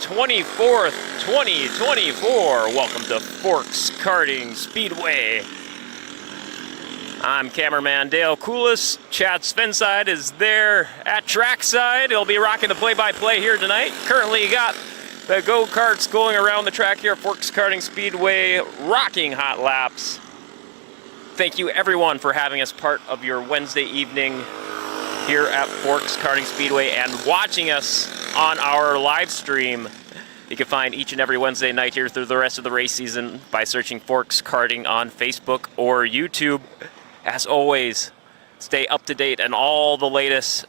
July 24th, 2024. Welcome to Forks Karting Speedway. I'm cameraman Dale Kulas. Chad Svenside is there at trackside. He'll be rocking the play-by-play here tonight. Currently, you got the go-karts going around the track here at Forks Karting Speedway, rocking hot laps. Thank you, everyone, for having us part of your Wednesday evening here at Forks Karting Speedway and watching us on our live stream. You can find each and every Wednesday night here through the rest of the race season by searching Forks Karting on Facebook or YouTube. As always, stay up to date on all the latest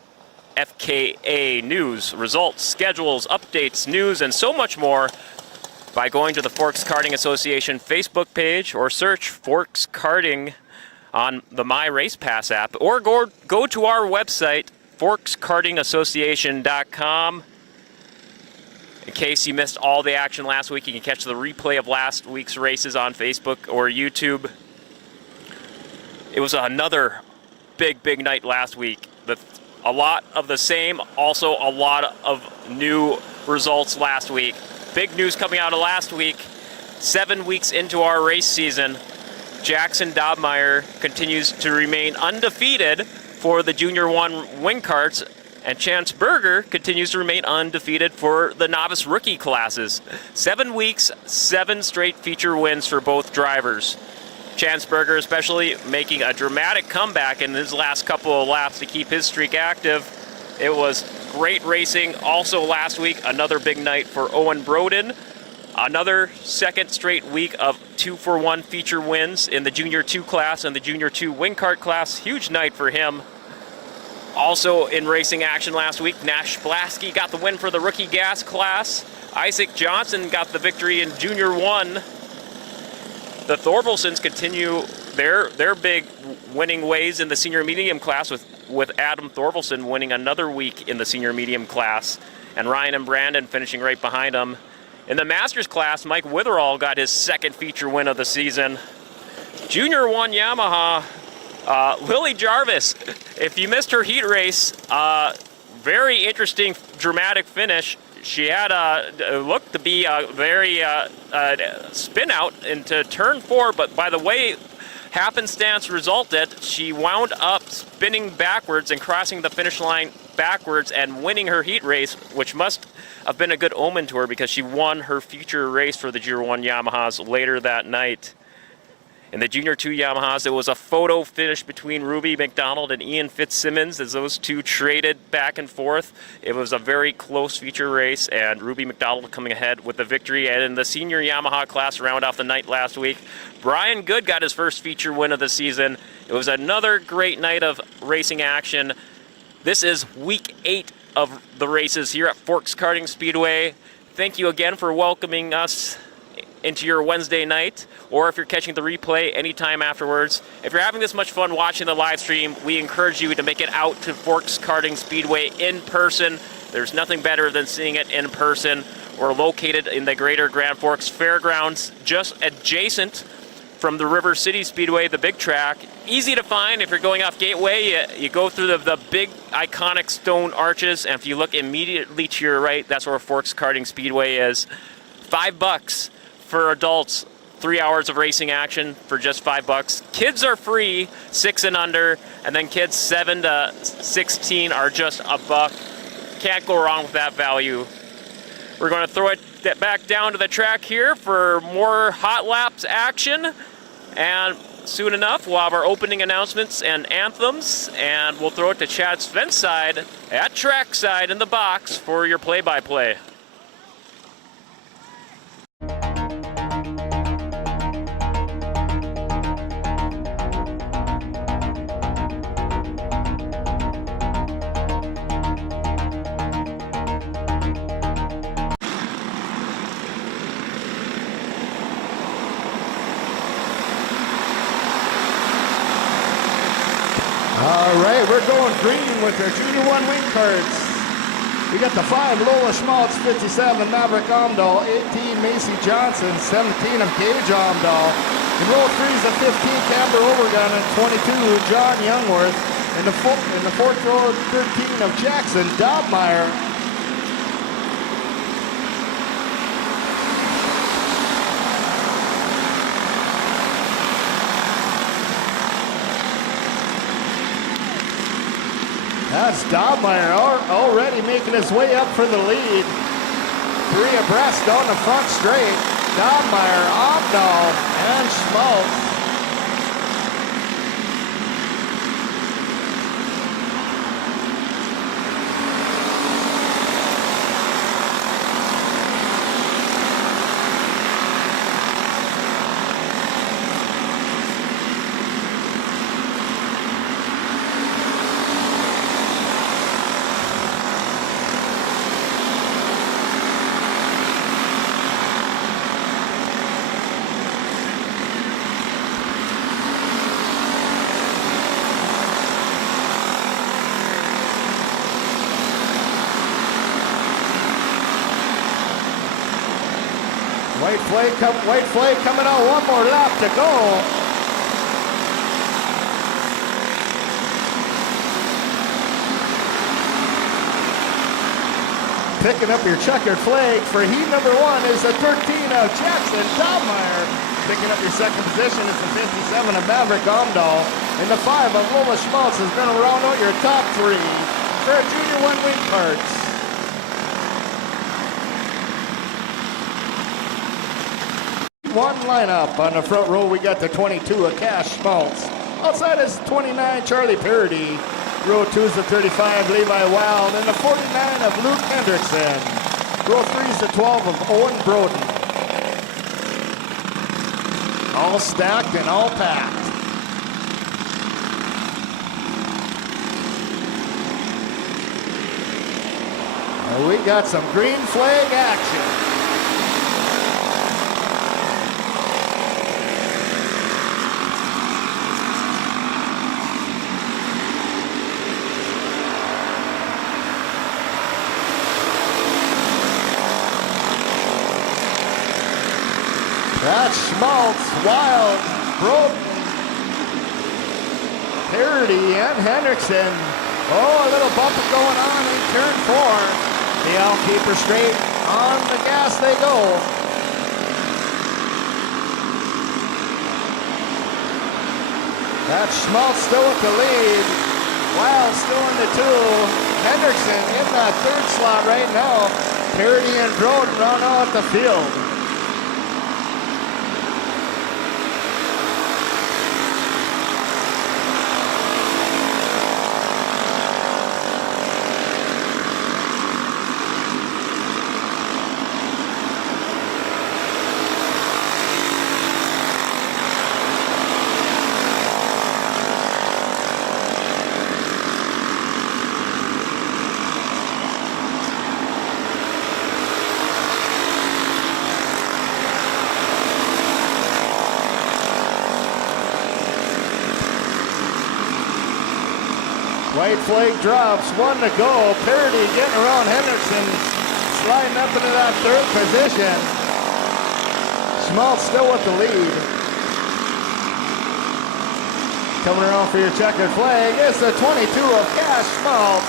FKA news, results, schedules, updates, news, and so much more by going to the Forks Karting Association Facebook page or search Forks Karting on the My Race Pass app, or go to our website, forkskartingassociation.com. In case you missed all the action last week, you can catch the replay of last week's races on Facebook or YouTube. It was another big night last week. A lot of the same, also a lot of new results last week. Big news coming out of last week. 7 weeks into our race season, Jackson Dobmeyer continues to remain undefeated for the Junior 1 wing karts, and Chance Berger continues to remain undefeated for the novice rookie classes. 7 weeks, 7 straight feature wins for both drivers. Chance Berger especially making a dramatic comeback in his last couple of laps to keep his streak active. It was great racing. Also last week, another big night for Owen Broden. Another second straight week of 2-for-1 feature wins in the Junior 2 class and the Junior 2 wing kart class. Huge night for him. Also in racing action last week, Nash Blasky got the win for the rookie gas class. Isaac Johnson got the victory in Junior 1. The Thorvaldssons continue their big winning ways in the senior medium class with Adam Thorvaldson winning another week in the senior medium class, and Ryan and Brandon finishing right behind him. In the Masters class, Mike Witherall got his second feature win of the season. Junior 1 Yamaha, Lily Jarvis, if you missed her heat race, very interesting, dramatic finish. She had looked to be a very spin out into turn 4, but by the way happenstance resulted, she wound up spinning backwards and crossing the finish line backwards and winning her heat race, which must have been a good omen to her because she won her future race for the Junior 1 Yamahas later that night. In the Junior 2 Yamahas, it was a photo finish between Ruby McDonald and Ian Fitzsimmons as those two traded back and forth. It was a very close feature race, and Ruby McDonald coming ahead with the victory. And in the senior Yamaha class, round off the night last week, Brian Good got his first feature win of the season. It was another great night of racing action. This is week 8 of the races here at Forks Karting Speedway. Thank you again for welcoming us into your Wednesday night, or if you're catching the replay anytime afterwards. If you're having this much fun watching the live stream, we encourage you to make it out to Forks Karting Speedway in person. There's nothing better than seeing it in person. We're located in the Greater Grand Forks Fairgrounds, just adjacent from the River City Speedway, the big track. Easy to find if you're going off Gateway. You go through the big iconic stone arches, and if you look immediately to your right, that's where Forks Karting Speedway is. $5 for adults, 3 hours of racing action for just $5. Kids are free, 6 and under, and then kids 7 to 16 are just $1. Can't go wrong with that value. We're going to throw it back down to the track here for more hot laps action, and soon enough we'll have our opening announcements and anthems, and we'll throw it to Chad Svenside at trackside in the box for your play-by-play. All right, we're going green with our Junior 1 wing karts. We got the 5 Lola Schmaltz, 57 Maverick Omdahl, 18 Macy Johnson, 17 of Gage Omdahl. In row 3 is the 15 Camber Overgun and 22 John Youngworth. In the fourth row, 13 of Jackson Dobmeyer. That's Dobmeyer already making his way up for the lead. 3 abreast down the front straight. Dobmeyer, Omdahl, and Schmaltz. White flag coming out, one more lap to go. Picking up your checkered flag for heat number 1 is the 13 of Jackson Dobmeyer. Picking up your second position is the 57 of Maverick Omdahl. And the 5 of Lola Schmaltz is going to round out your top 3 for Junior 1 wing carts. One lineup on the front row. We got the 22 of Cash Schmaltz. Outside is 29 Charlie Parody. Row 2 is the 35 Levi Wild and the 49 of Luke Hendrickson. Row 3 is the 12 of Owen Broden. All stacked and all packed. And we got some green flag action. That's Schmaltz, Wild, Broden, Parody, and Hendrickson. Oh, a little bump going on in turn 4. The all keeper straight on the gas they go. That's Schmaltz still with the lead. Wild still in the 2. Hendrickson in that 3rd slot right now. Parody and Broden run out the field. White flag drops, 1 to go. Parody getting around Hendrickson, sliding up into that 3rd position. Schmaltz still with the lead. Coming around for your checkered flag is the 22 of Cash Schmaltz.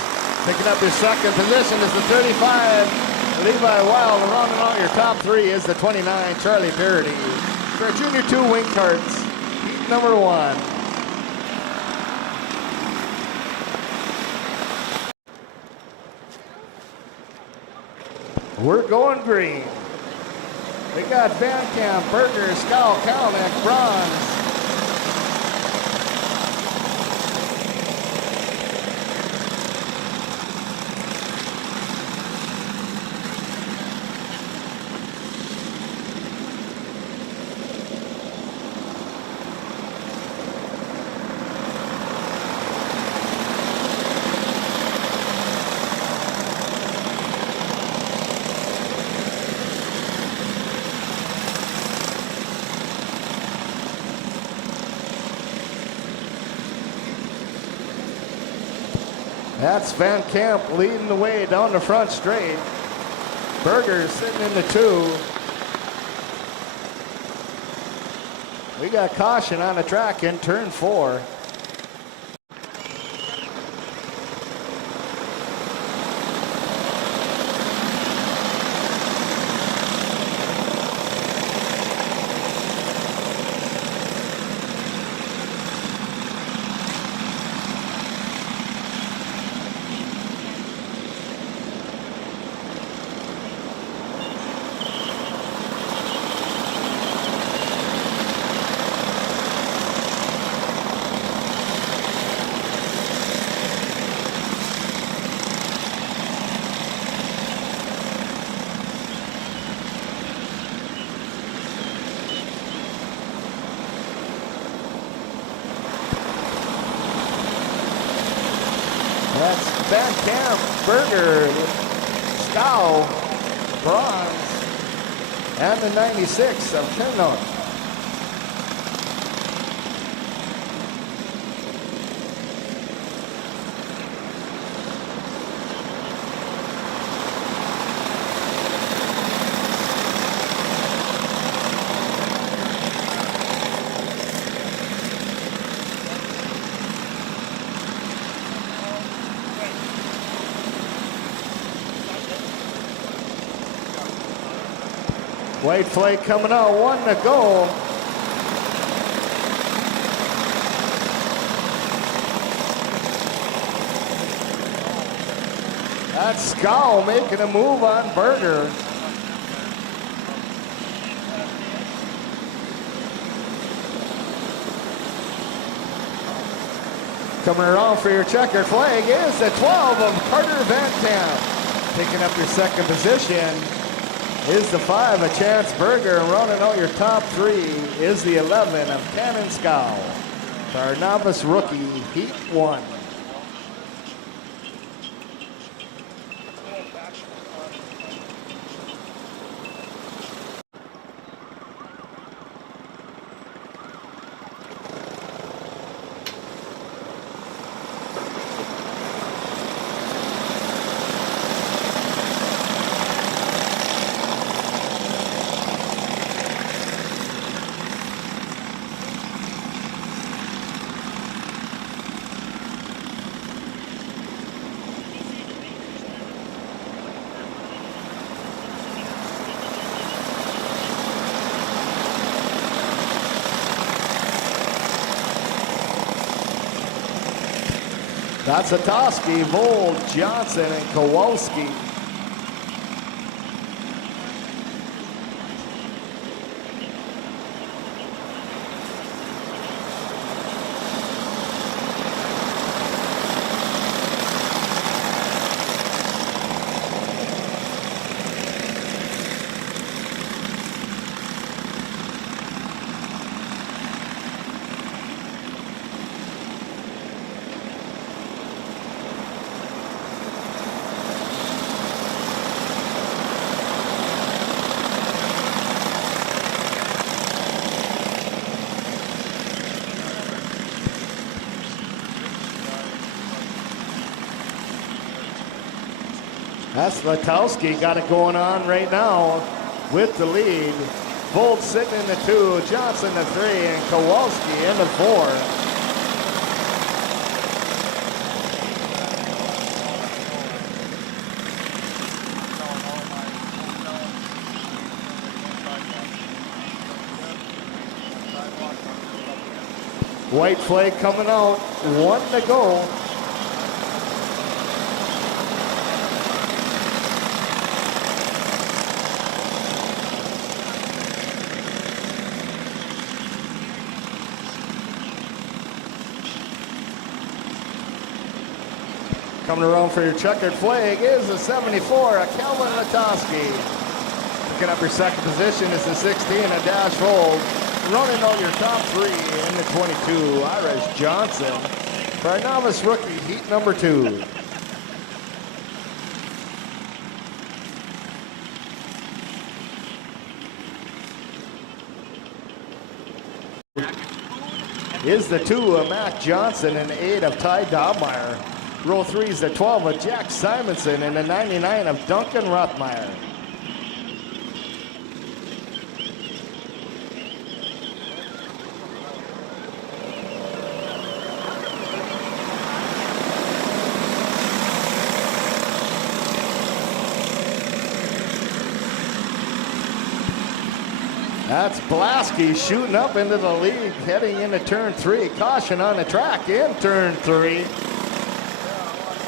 Picking up your 2nd position is the 35 Levi Wild. And rounding out your top 3 is the 29 Charlie Parody. For Junior 2 wing carts, heat number 1. We're going green. We got Van Camp, Berger, Scowl, Kalanick, bronze. That's Van Camp leading the way down the front straight. Berger sitting in the 2. We got caution on the track in turn 4. Van Camp, Berger, Scow, bronze, and the 96 of Kenlock. White flag coming out, 1 to go. That's Scow making a move on Berger. Coming around for your checkered flag is the 12 of Carter Van Camp. Picking up your second position is the 5 of Chance Berger, and rounding out your top 3 is the 11 of Cannon Scow. Our novice rookie, Heat 1. That's Satoski, Vold, Johnson, and Kowalski. That's Latowski, got it going on right now with the lead. Bolt sitting in the 2, Johnson the 3, and Kowalski in the 4. White flag coming out, 1 to go. Coming around for your checkered flag is the 74, Calvin Latowski. Picking up your second position is the 16, a Dash Hold. Running on your top 3 in the 22, Irish Johnson. For our novice rookie, heat number 2. Is the 2 of Matt Johnson and 8 of Ty Dobmeyer. Row 3 is the 12 of Jack Simonson and the 99 of Duncan Rothmeyer. That's Blasky shooting up into the lead, heading into turn 3. Caution on the track in turn 3.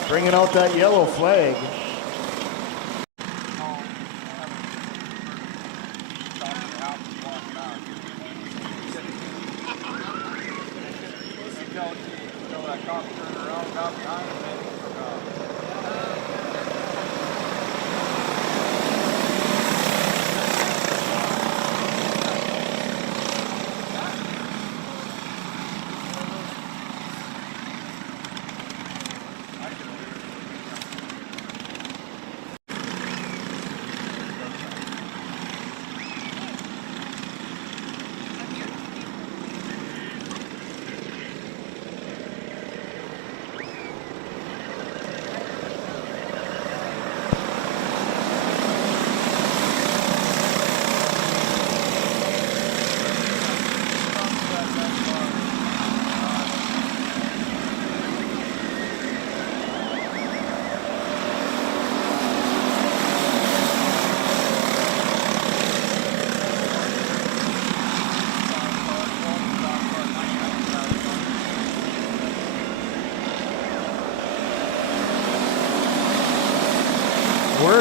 Bringing out that yellow flag.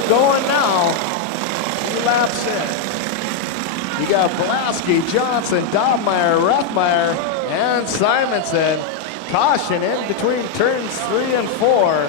going now. 2 laps in. You got Blasky, Johnson, Dobmeyer, Ruthmeyer, and Simonson. Caution in between turns 3 and 4.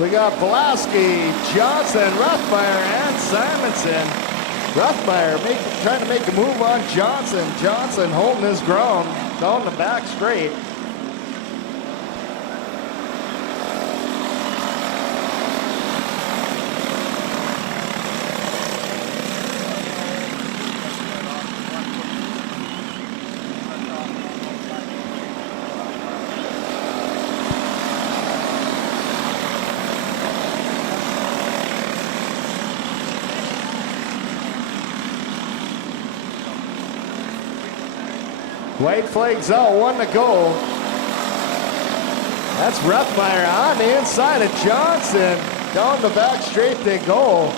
We got Blasky, Johnson, Ruthmeyer, and Simonson. Ruthmeyer trying to make a move on Johnson. Johnson holding his ground down the back straight. White flags out, 1 to go. That's Ruthmeyer on the inside of Johnson. Down the back straight they go.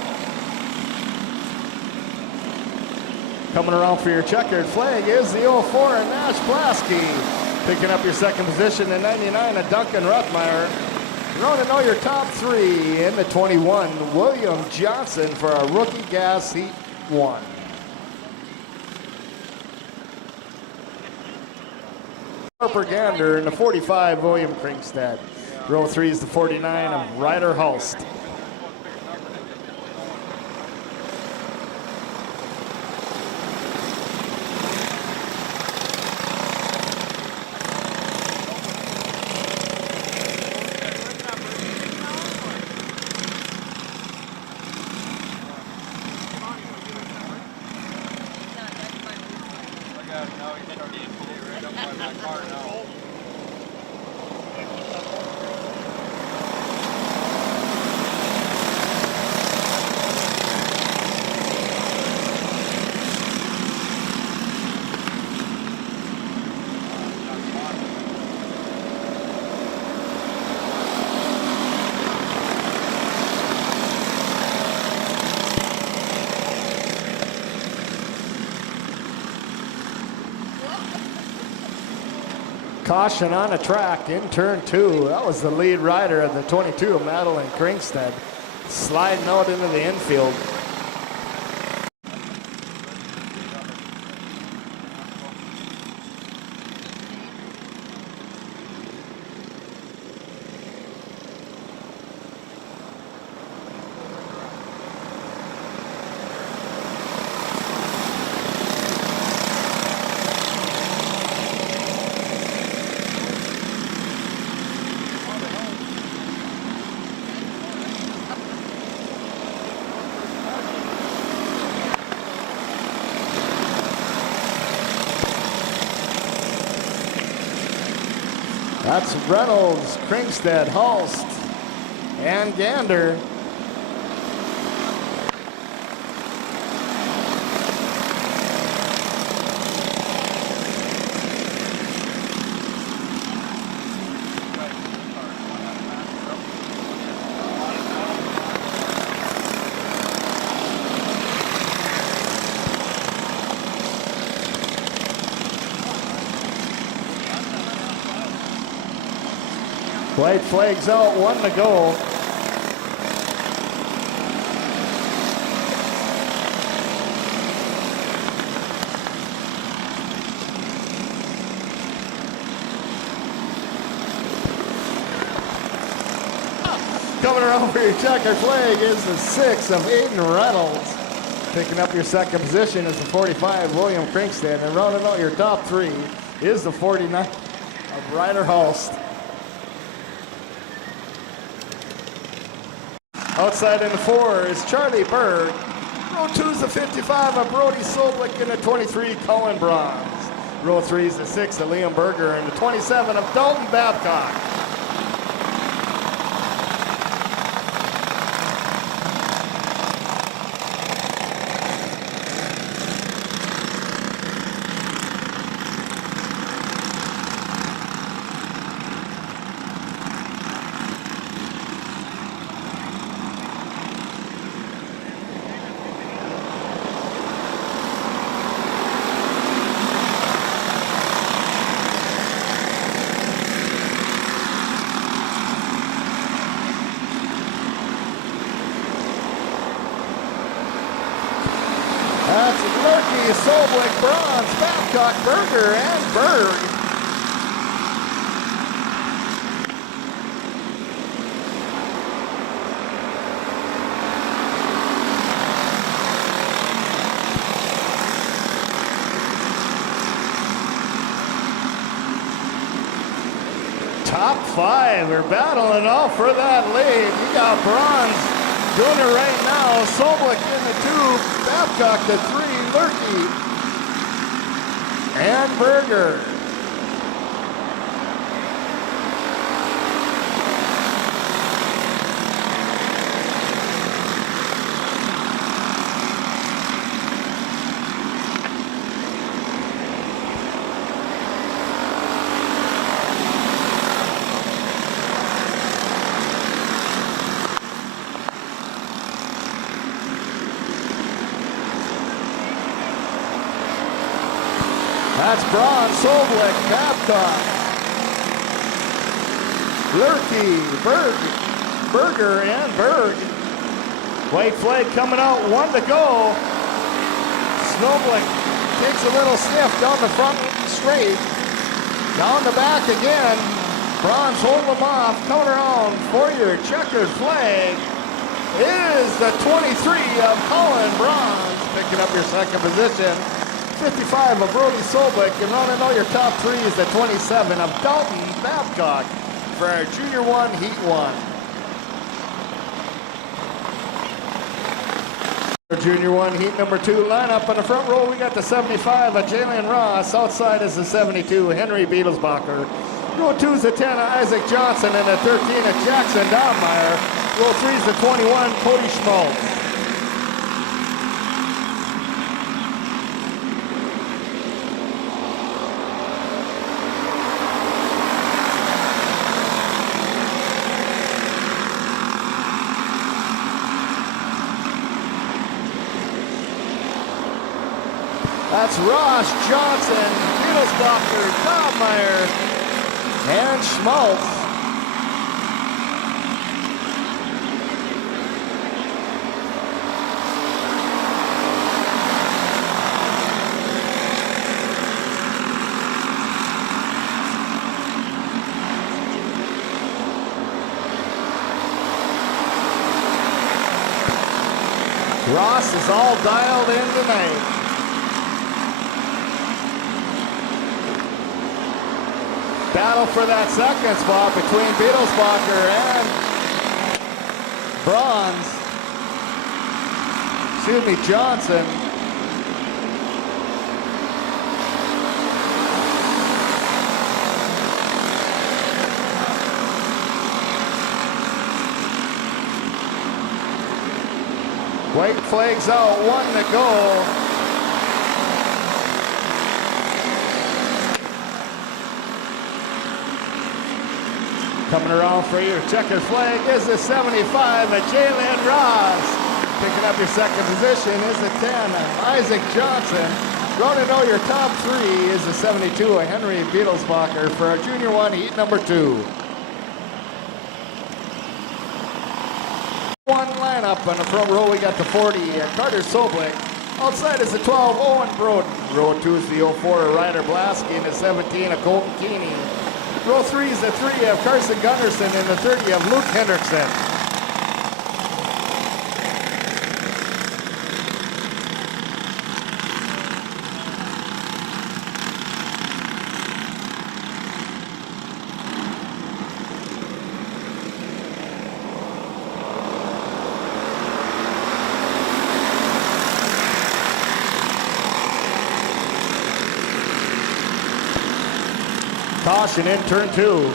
Coming around for your checkered flag is the 04 and Nash Blasky. Picking up your second position in 99 of Duncan Ruthmeyer. You want to know your top 3 in the 21. William Johnson for our rookie gas heat 1. Harper Gander in the 45, William Kringstad. Row 3 is the 49 of Ryder Hulst. Caution on the track in turn 2. That was the lead rider of the 22, Madeline Kringstad, sliding out into the infield. That's Reynolds, Kringstad, Hulst, and Gander. White flags out, 1 to go. Coming around for your checkered flag is the 6 of Aiden Reynolds. Picking up your second position is the 45, William Kringstad. And rounding out your top 3 is the 49 of Ryder Hulst. Outside in the 4 is Charlie Berg. Row 2 is the 55 of Brody Soblik in the 23, Colin Bronze. Row 3 is the 6 of Liam Berger and the 27 of Dalton Babcock. That's Lurkey, Soblik, Bronze, Babcock, Berger, and Berg. Top 5 are battling all for that lead. You got Bronze doing it right now. Soblik in the 2, Babcock the 3, Lurkey, and Berger. That's Bronze, Soblik, Babcock, Lurkey, Berger, and Berg. White flag coming out, 1 to go. Snowblick takes a little sniff down the front straight. Down the back again. Bronze holding them off, coming around for your checkered flag is the 23 of Colin Bronze, picking up your second position. 55 of Brody Soblik, and running all your top 3 is the 27 of Dalton Babcock for our Junior 1 Heat 1. For Junior 1 Heat number 2 lineup in the front row, we got the 75 of Jalen Ross. Outside is the 72, Henry Beatlesbacher. Row 2 is the 10 of Isaac Johnson, and the 13 of Jackson Donmeyer. Row 3 is the 21, Cody Schmaltz. That's Ross, Johnson, Beatlesbacher, Donmeyer, and Schmaltz. Ross is all dialed in tonight. Battle for that second spot between Beatlesbacher and Johnson. White flags out, 1 to go. Coming around for your checkered flag is the 75 of Jalen Ross. Picking up your second position is the 10 of Isaac Johnson. Running all your top 3 is the 72 of Henry Beatlesbacher for our Junior 1 Heat number 2. 1 lineup on the front row, we got the 40 Carter Soblik. Outside is the 12 Owen Broden. Row 2 is the 04 Ryder Blasky and the 17 of Colton Keeney. Row 3 is the 3 of Carson Gunderson and the 30 of Luke Hendrickson. Caution in turn 2.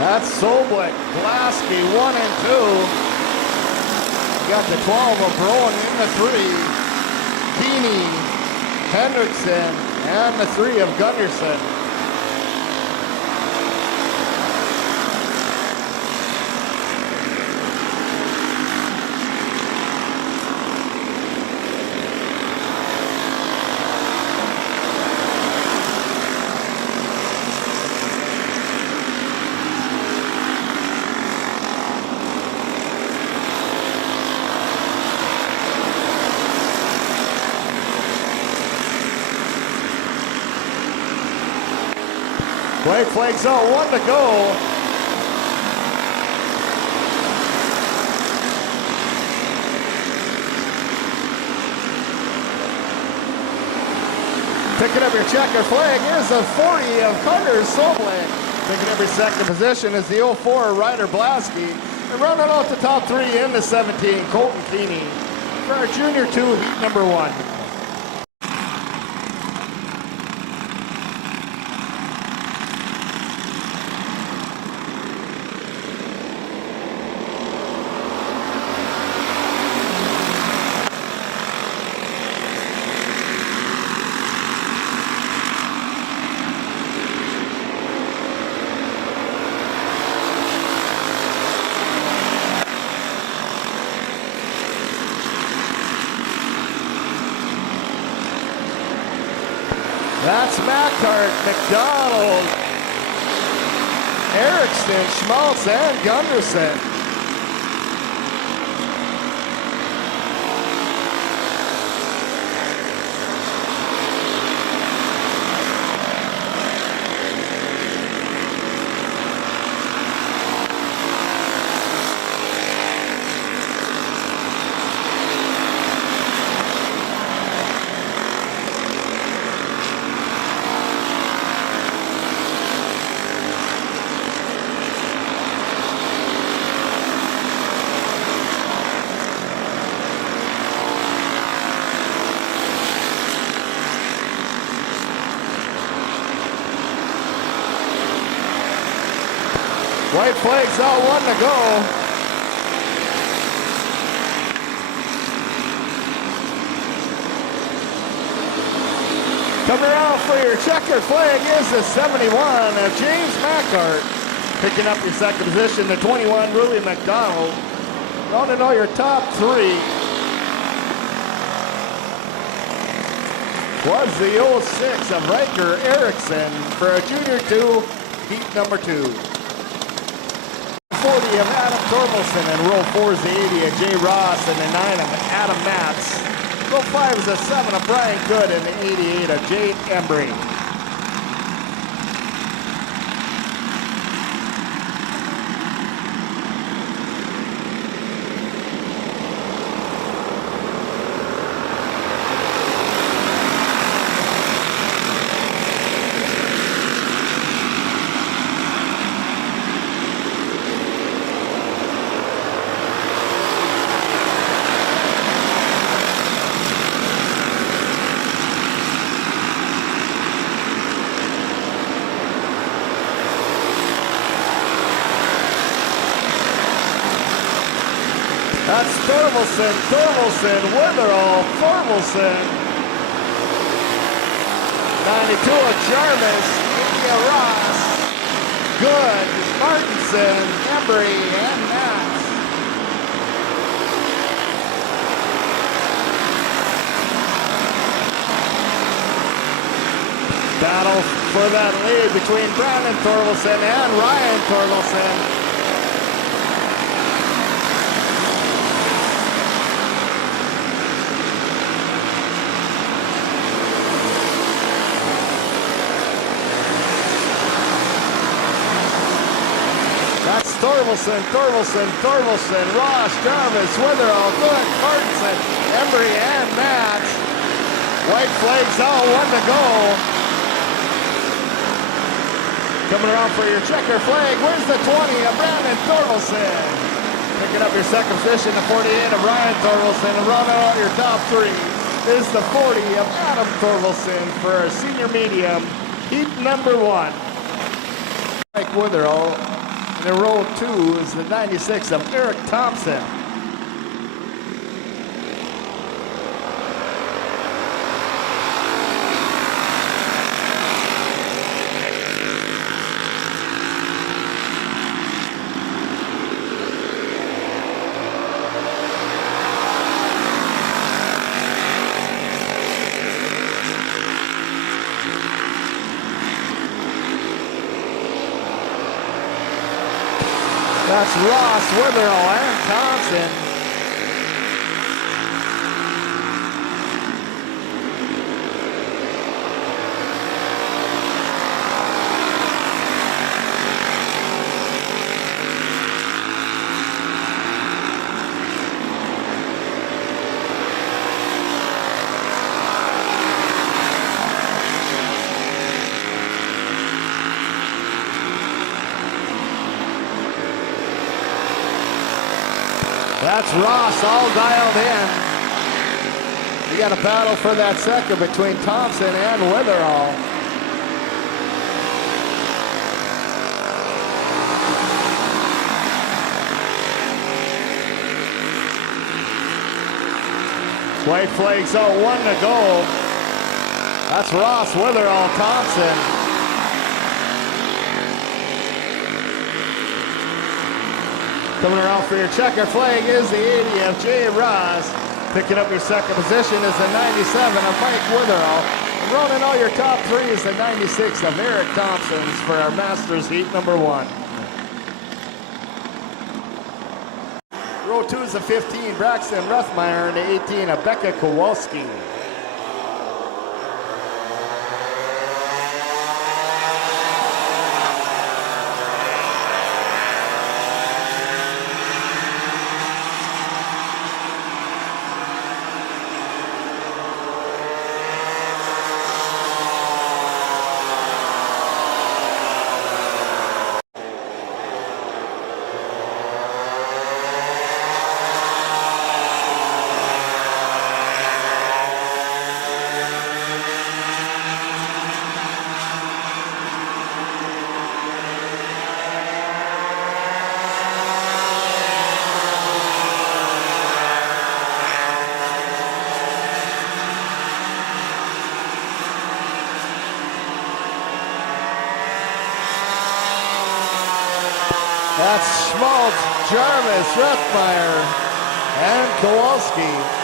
That's Soblik, Glasky, 1 and 2. Got the 12 of Broen in the 3. Keeney, Hendrickson, and the 3 of Gunderson. White flags out, 1 to go. Picking up your checker flag is the 40 of Carter Soblik. Picking up your second position is the 04 Ryder Blasky. And running out the top 3 in the 17, Colton Keeney. For our Junior 2, heat number 1. That's Mackhart, McDonald, Erickson, Schmaltz, and Gunderson. White flags out, 1 to go. Coming around for your checkered flag is the 71 of James Mackhart. Picking up your second position, the 21, Ruby McDonald. Rounding all your top 3 was the 06 of Riker Erickson for a Junior 2, heat number 2. 40 of Adam Torkelson, and row 4 is the 80 of Jay Ross, and the 9 of Adam Matz. Row 5 is the 7 of Brian Good, and the 88 of Jay Embry. That's Thorvalson, Witherall, Thorvalson. 92 of Jarvis, India Ross, Good, Martinson, Embry, and Max. Battle for that lead between Brandon Thorvalson and Ryan Thorvalson. Torkelson, Ross, Jarvis, Witherall, Good, Martinson, Embry, and Matt. White flags out, 1 to go. Coming around for your checker flag, where's the 20 of Brandon Torkelson? Picking up your second position, the 48 of Ryan Torkelson, and rounding out your top 3 is the 40 of Adam Torkelson for our senior medium, heat number 1. Mike Witherall. And in row 2 is the 96 of Eric Thompson. That's Ross, Witherall, and Thompson. That's Ross all dialed in. We got a battle for that second between Thompson and Witherall. White flags out, 1 to go. That's Ross, Witherall, Thompson. Coming around for your checker flag is the 80 of Jay Ross. Picking up your second position is the 97 of Mike Witherall. And rolling all your top 3 is the 96 of Eric Thompson for our Masters heat number 1. Row 2 is the 15, Braxton Ruthmeyer, and the 18 of Becca Kowalski. That's Schmaltz, Jarvis, Ruthmeyer, and Kowalski.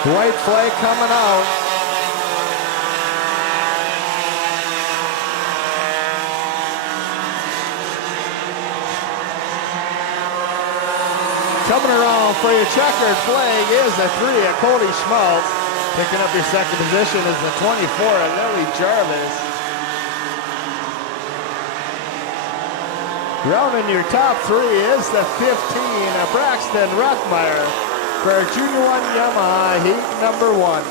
White flag coming out. Coming around for your checkered flag is the 3 of Cody Schmaltz. Picking up your second position is the 24 of Lily Jarvis. Rounding your top 3 is the 15 of Braxton Ruthmeyer for our Junior 1 Yamaha heat number 1.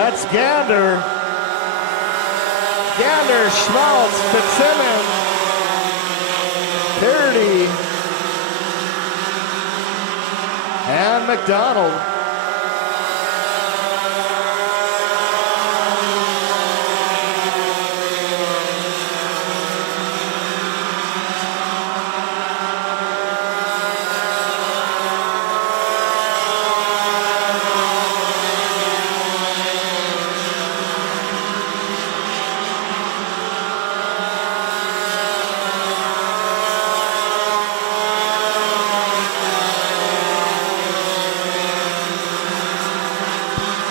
That's Gander. Gander, Schmaltz, Fitzsimmons, Parody, and McDonald.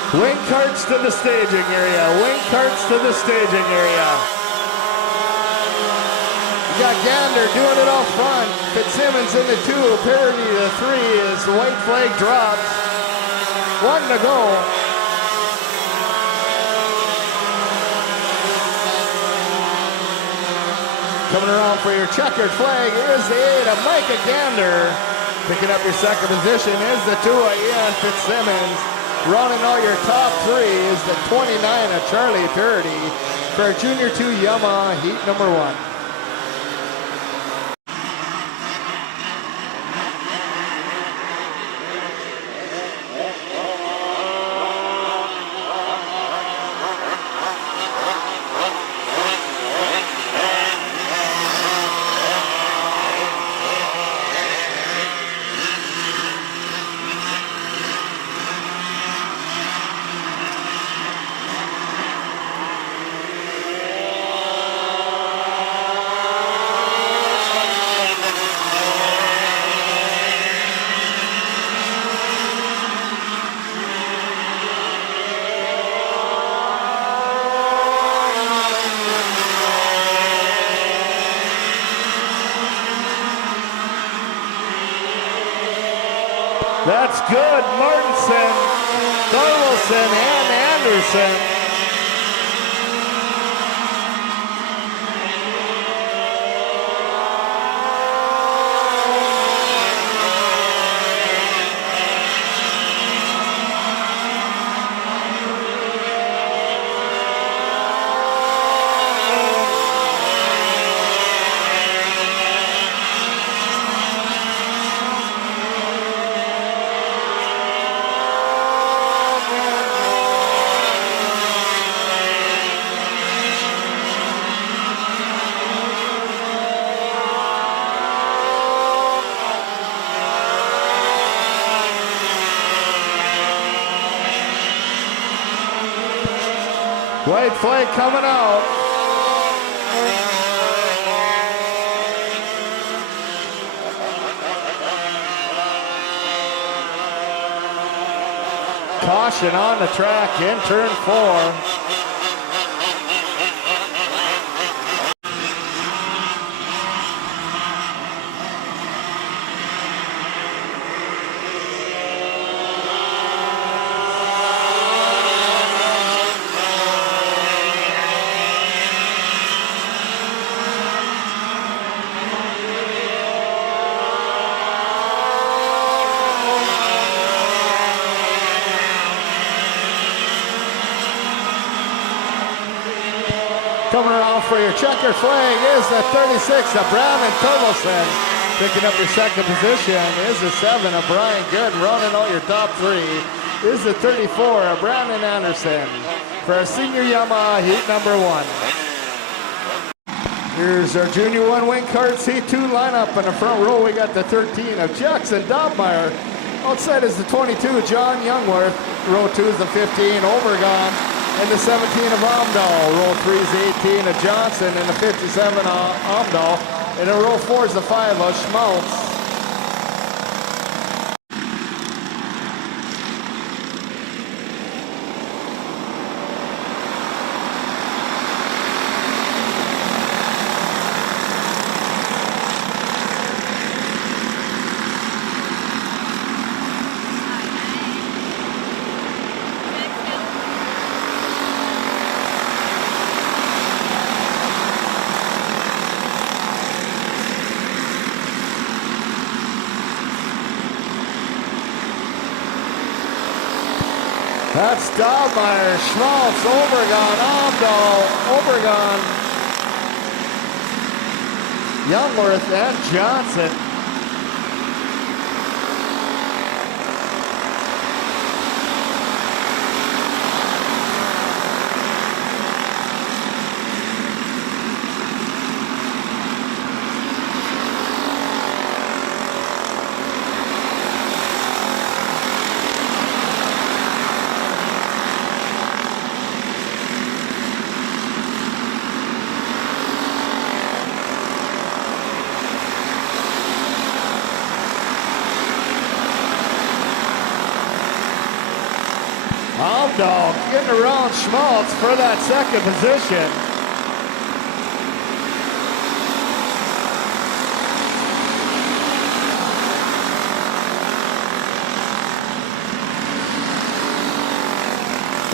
Wing carts to the staging area. Wing carts to the staging area. You got Gander doing it off front. Fitzsimmons in the 2, Parody the 3 as the white flag drops. 1 to go. Coming around for your checkered flag is the 8 of Micah Gander. Picking up your second position is the 2 of Ian Fitzsimmons. Running all your top 3 is the 29 of Charlie Parody for our Junior 2 Yamaha heat number 1. That's good. Martinson, Carlson, and Anderson. White flag coming out. Caution on the track in turn 4. Coming around for your checker flag is the 36 of Brandon Turtleson. Picking up your second position is the 7 of Brian Good. Running all your top 3 is the 34 of Brandon Anderson for our senior Yamaha heat number 1. Here's our Junior 1 Wing Karts Heat 2 lineup. In the front row, we got the 13 of Jackson Dobmeyer. Outside is the 22, John Youngworth. Row 2 is the 15, Overgone. And the 17 of Amdahl. Row 3 is the 18 of Johnson and the 57 of Amdahl. And in row 4 is the 5 of Schmaltz. That's Dahlmeyer, Schmaltz, Obergon, Amdahl, Obergon, Youngworth, and Johnson. Amdahl getting around Schmaltz for that second position.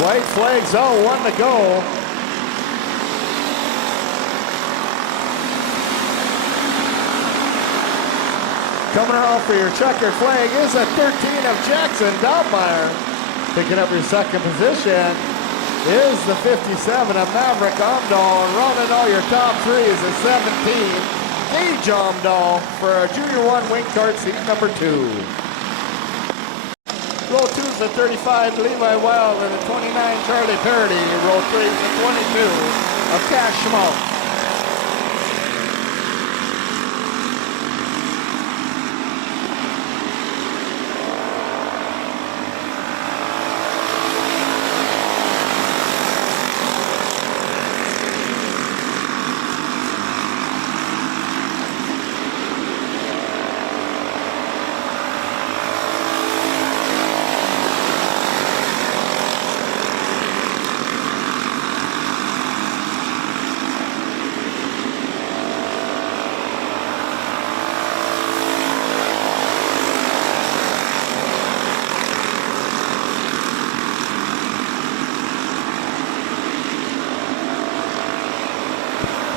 White flags out, 1 to go. Coming around for your checkered flag is a 13 of Jackson Dahlmeyer. Picking up your second position is the 57 of Maverick Amdahl, and running all your top three is a 17, Gage Amdahl for a Junior 1 wing kart seat number 2. Row 2 is the 35 Levi Wild and the 29 Charlie Parody. Row 3 is the 22 of Cash Schmaltz.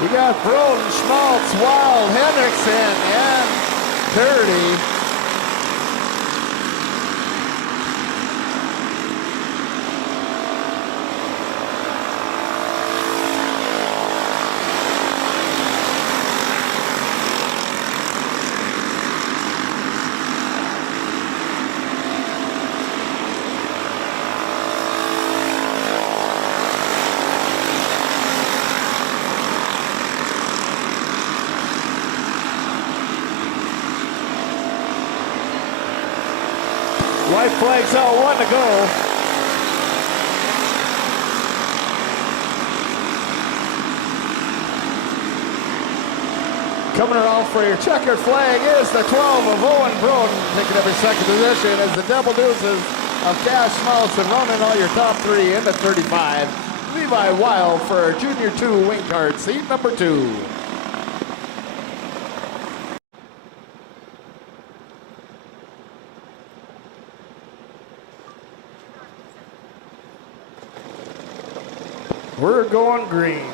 You got Broden, Schmaltz, Wild, Hendrickson, and Dirty. White flags out, 1 to go. Coming around for your checkered flag is the 12 of Owen Broden. Taking up his second position is the Double Deuces of Cash Schmaltz, and running all your top three in the 35. Levi Wild for Junior 2 wing kart seat number 2. We're going green.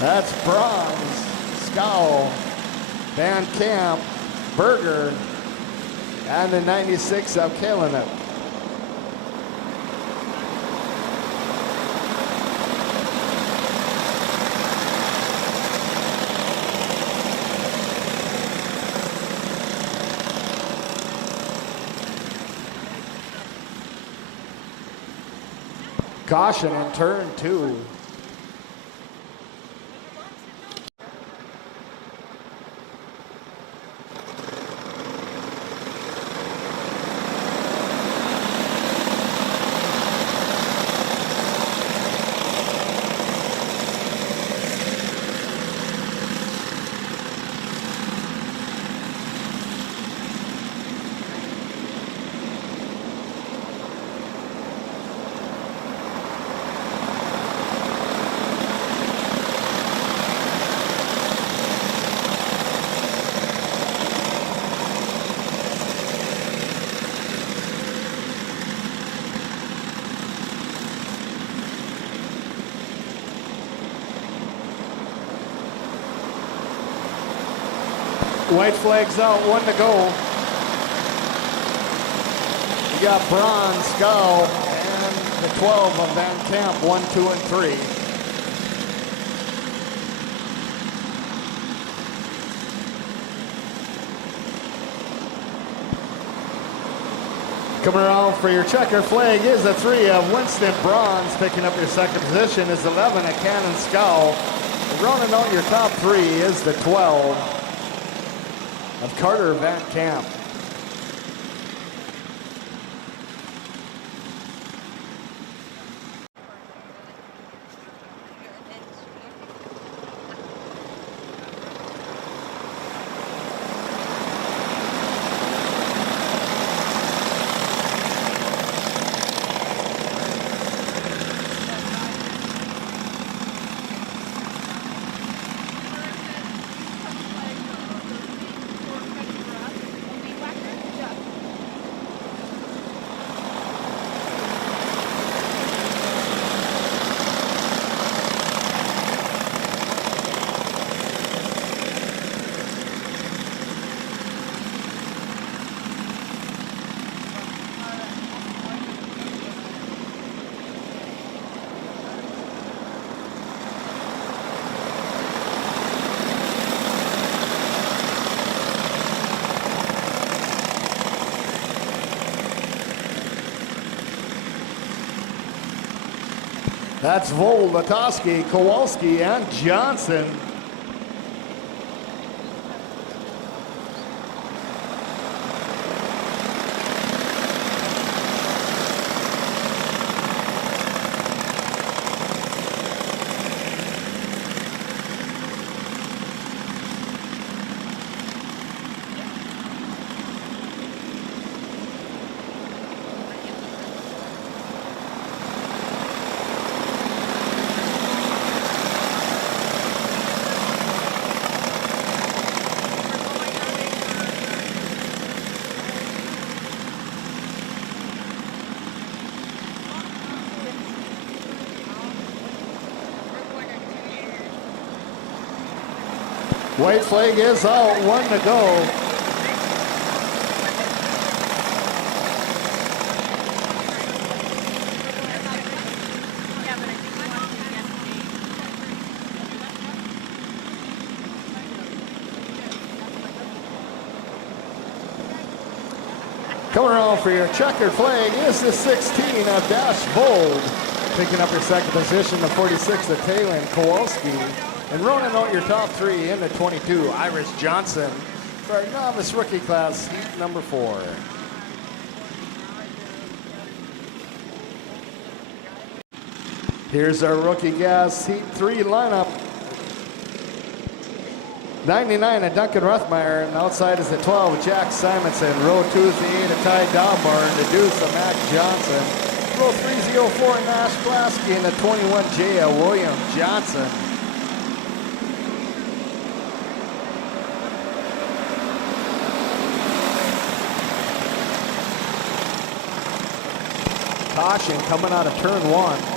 That's Bronze, Scowl, Van Camp, Berger, and the 96 of Kalenup. Caution in turn 2. White flag's out, 1 to go. We got Bronze, Skull, and the 12 of Van Camp, 1, 2, and 3. Coming around for your checker flag is the 3 of Winston Bronze. Picking up your second position is 11 of Cannon Skull. Rounding out your top 3 is the 12 of Carter Van Camp. That's Vol, Latowski, Kowalski, and Johnson. White flag is out, 1 to go. Coming around for your checkered flag is the 16 of Dash Bold. Picking up your second position, the 46 of Taylor Kowalski. And running out your top 3 in the 22, Iris Johnson, for our novice rookie class, heat number 4. Here's our rookie gas heat 3 lineup. 99 of Duncan Ruthmeyer, and outside is the 12 of Jack Simonson. Row 2 is the 8 of Ty Dalbar, and the deuce of Mac Johnson. Row 304 Nash Blasky, and the 21 J of William Johnson. Caution coming out of turn 1.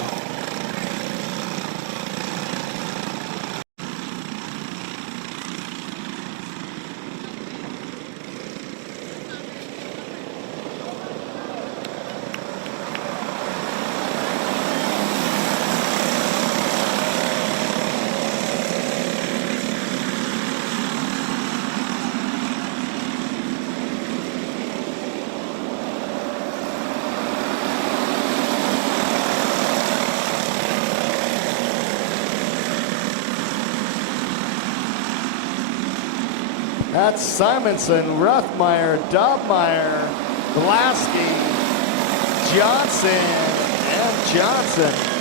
That's Simonson, Ruthmeyer, Dobmeyer, Blasky, Johnson, and Johnson.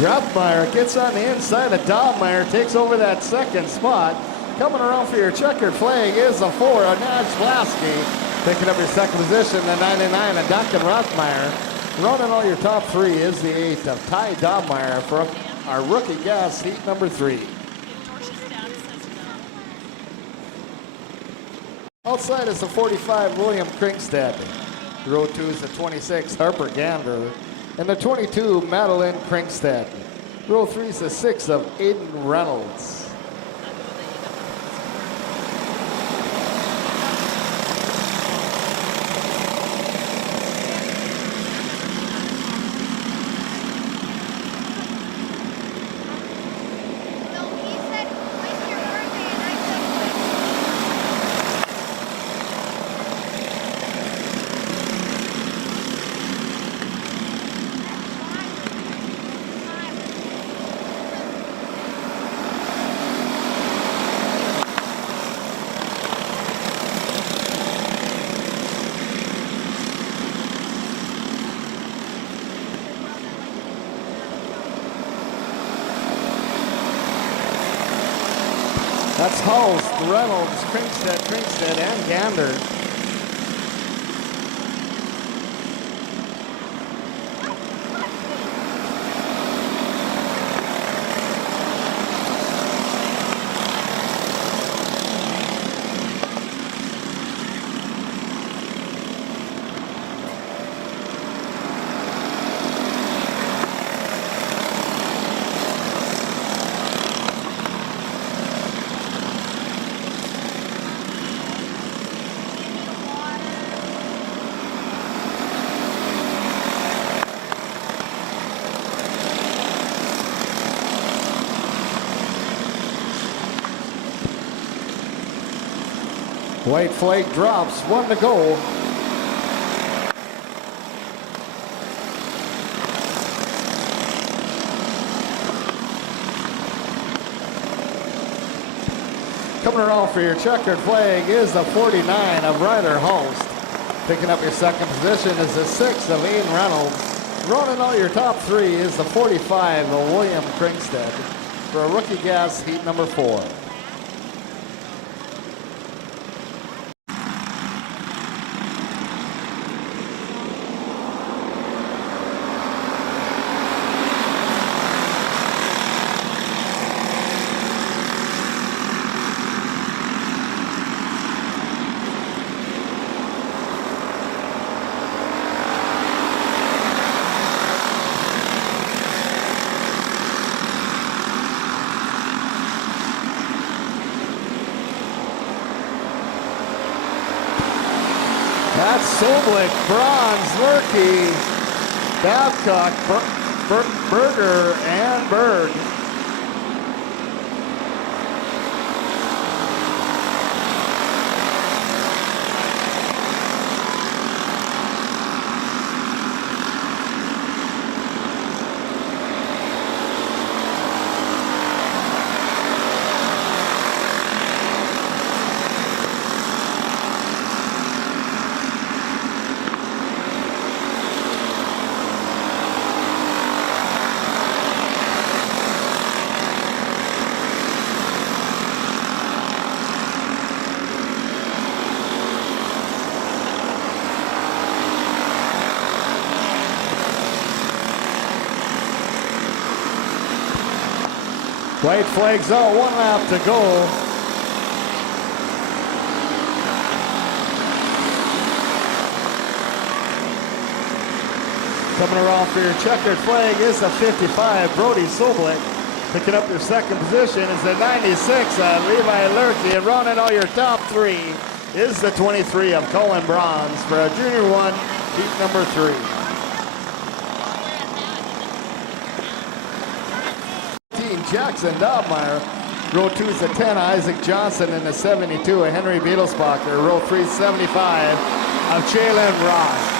Rothmeyer gets on the inside of Dobmeyer, takes over that second spot. Coming around for your checkered flag is the 4 of Naj Blasky. Picking up your second position, the 99 of Duncan Rothmeyer. Running all your top 3 is the 8 of Ty Dobmeyer for our rookie gas heat number 3. Outside is the 45 William Krinkstead. Row 2 is the 26 Harper Gander. And the 22 Madeline Krinkstead. Row 3 is the 6 of Aiden Reynolds. That's Hulst, Reynolds, Krinkstead, and Gander. White flag drops, 1 to go. Coming around for your checkered flag is the 49 of Ryder Hulst. Picking up your second position is the 6 of Aiden Reynolds. Running all your top 3 is the 45 of William Krinkstead for a rookie gas heat number 4. That's Soblik, Bronze, Lurkey, Babcock, Berger, and Berg. White flags out, 1 lap to go. Coming around for your checkered flag is the 55, Brody Soblik. Picking up your second position is the 96, Levi Lurkey. And running all your top 3 is the 23 of Colin Bronze for a Junior 1, heat number 3. Jackson Dobmeyer. Row 2 is the 10, Isaac Johnson, and the 72, Henry Beetlesbacher. Row 3, 75 of Jalen Ross.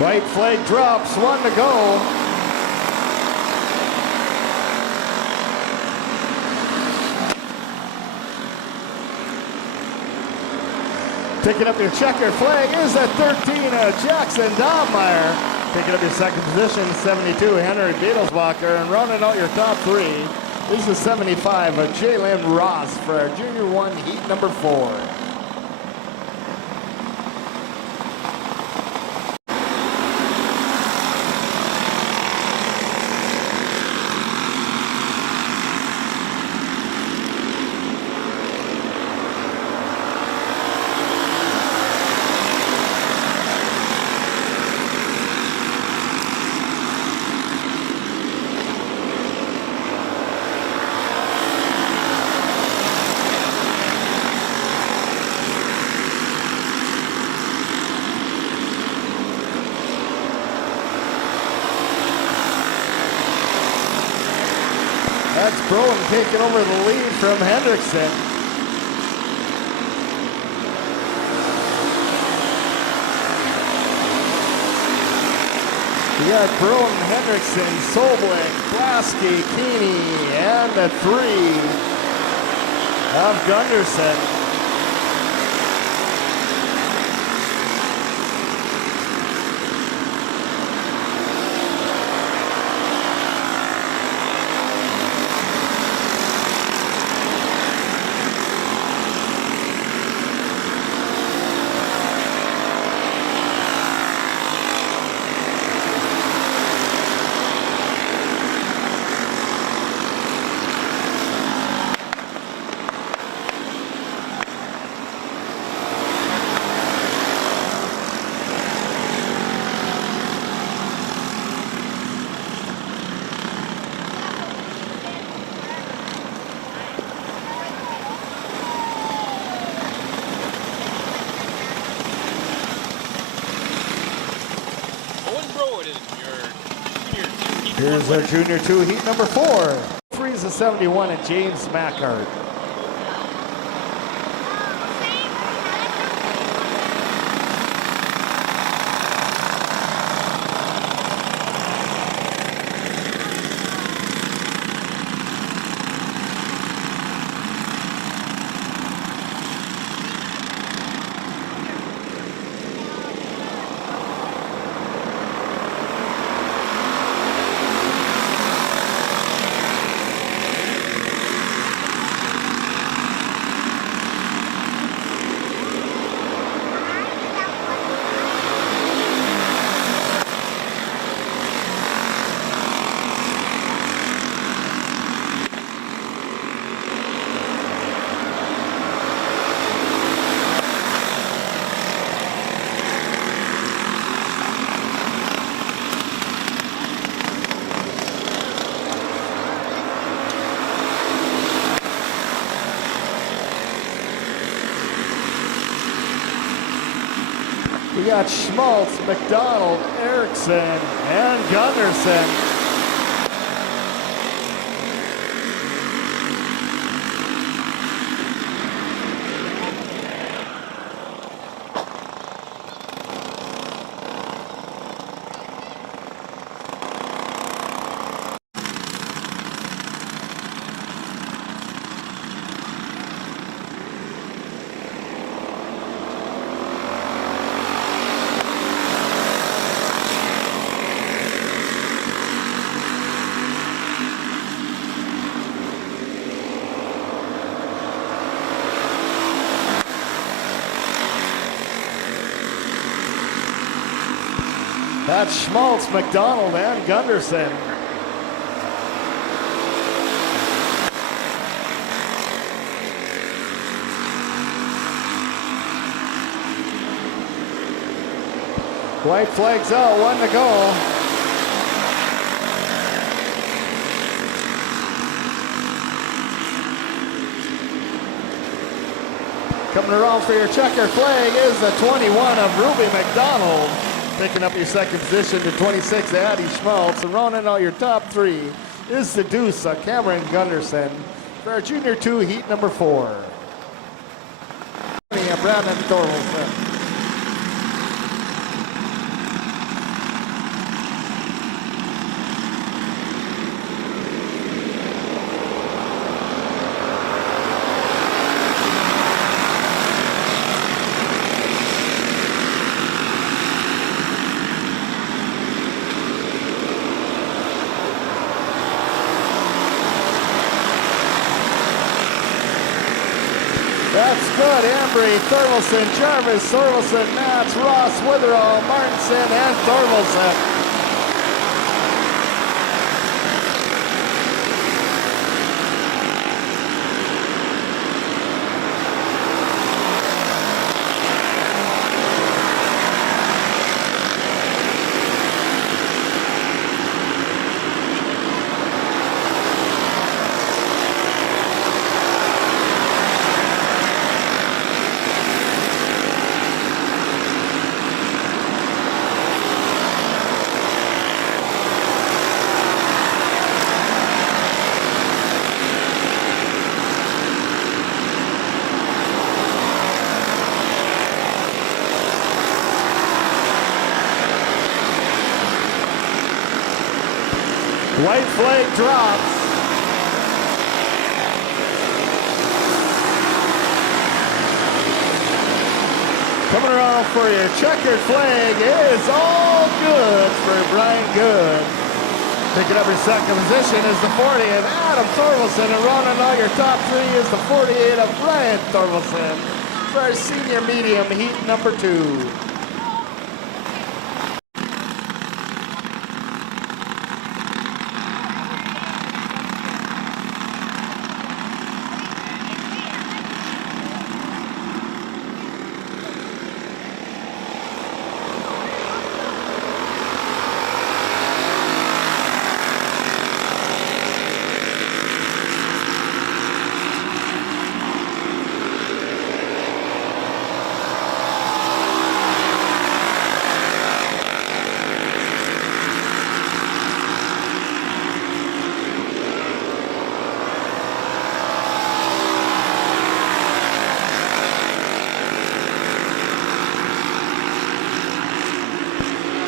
White flag drops, 1 to go. Picking up your checker flag is at 13, Jackson Dobmeyer. Picking up your second position, 72, Henry Beetleswalker. And rounding out your top 3 is the 75, Jalen Ross for our Junior 1 heat number 4. That's Broden taking over the lead from Hendrickson. We got Broden, Hendrickson, Solblick, Blasky, Keeney, and the 3 of Gunderson. Here's our Junior 2 heat number 4. Freeze of 71 and James Mackart. We got Schmaltz, McDonald, Erickson, and Gunderson. That's Schmaltz, McDonald, and Gunderson. White flags out, 1 to go. Coming around for your checker flag is the 21 of Ruby McDonald. Picking up your second position to 26, Addie Schmaltz. And rounding out your top 3 is the deuce, Cameron Gunderson, for our Junior 2 heat number 4. Brandon Thorvaldson. That's good. Embry, Thorvaldsen, Jarvis, Thorvaldsen, Nats, Ross, Witherall, Martinson, and Thorvaldsen. White flag drops. Coming around for your checkered flag is all good for Brian Good. Picking up your second position is the 40 of Adam Thorvaldsen, and running all your top three is the 48 of Brian Thorvaldsen for our senior medium heat number 2.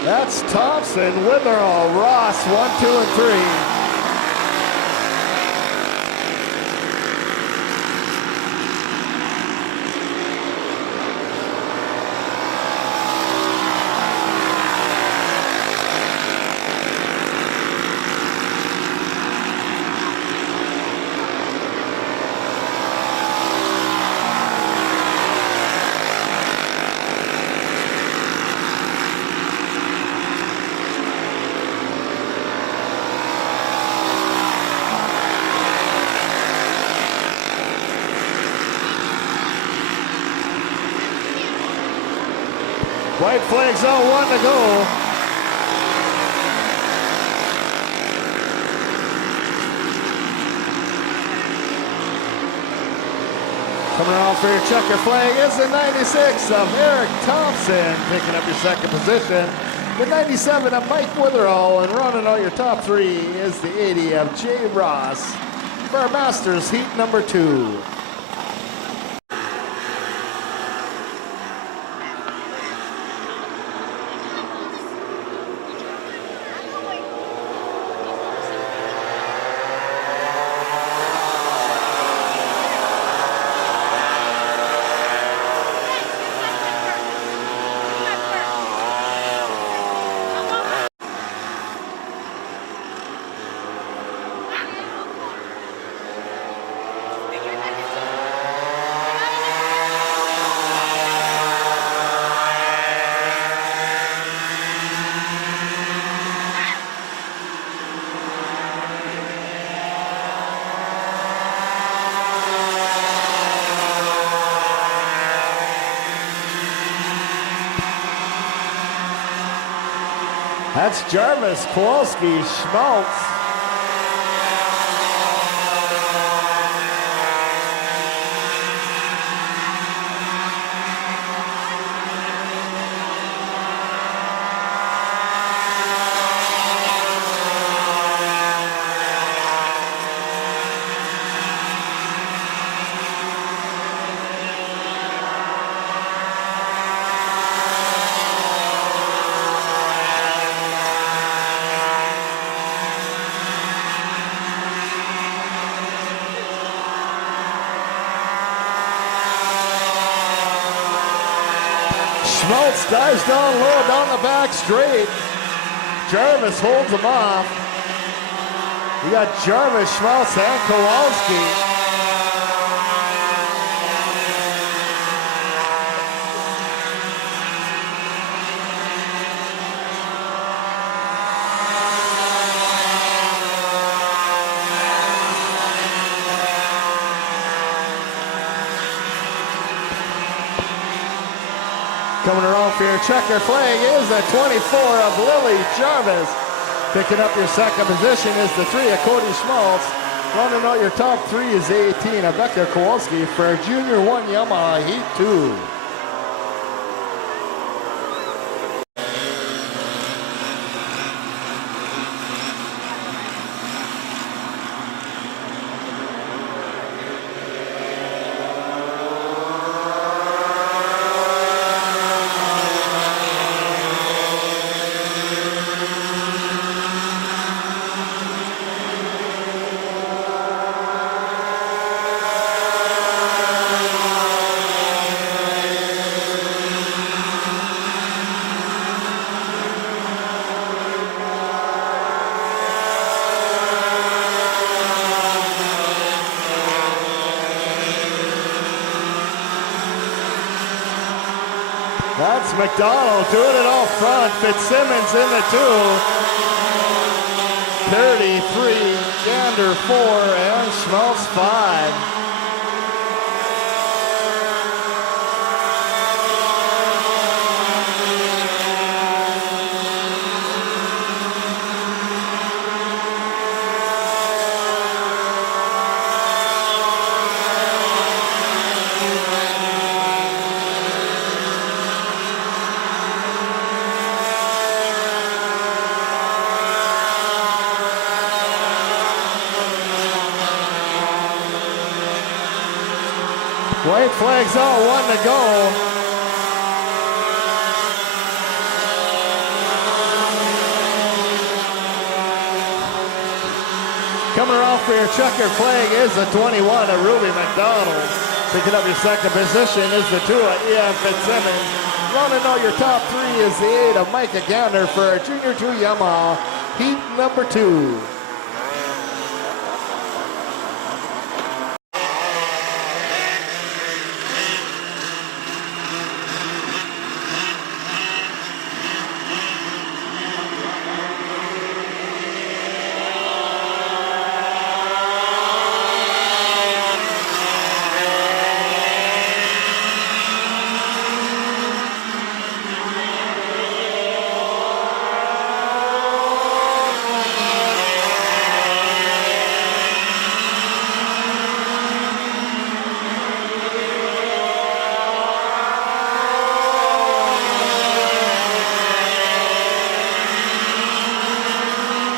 That's Thompson, Witherall, Ross, 1, 2, and 3. White flags on, 1 to go. Coming around for your checker flag is the 96 of Eric Thompson, picking up your second position. The 97 of Mike Witherall, and running all your top three is the 80 of Jay Ross for our Masters heat number 2. That's Jarvis, Kowalski, Schmaltz. Schmaltz dives down low down the back straight. Jarvis holds him off. We got Jarvis, Schmaltz, and Kowalski. Coming around for your checker flag is the 24 of Lily Jarvis. Picking up your second position is the 3 of Cody Schmaltz. Rounding out your top 3 is the 18 of Becca Kowalski for Junior 1 Yamaha Heat 2. That's McDonald doing it all front. Fitzsimmons in the 2. 33, Gander 4, and Schmaltz 5. White flags out, 1 to go. Coming around for your checker flag is the 21 of Ruby McDonald. Picking up your second position is the 2 of Ian Fitzsimmons. Running out your top 3 is the 8 of Micah Gander for Junior 2 Yamaha Heat number 2.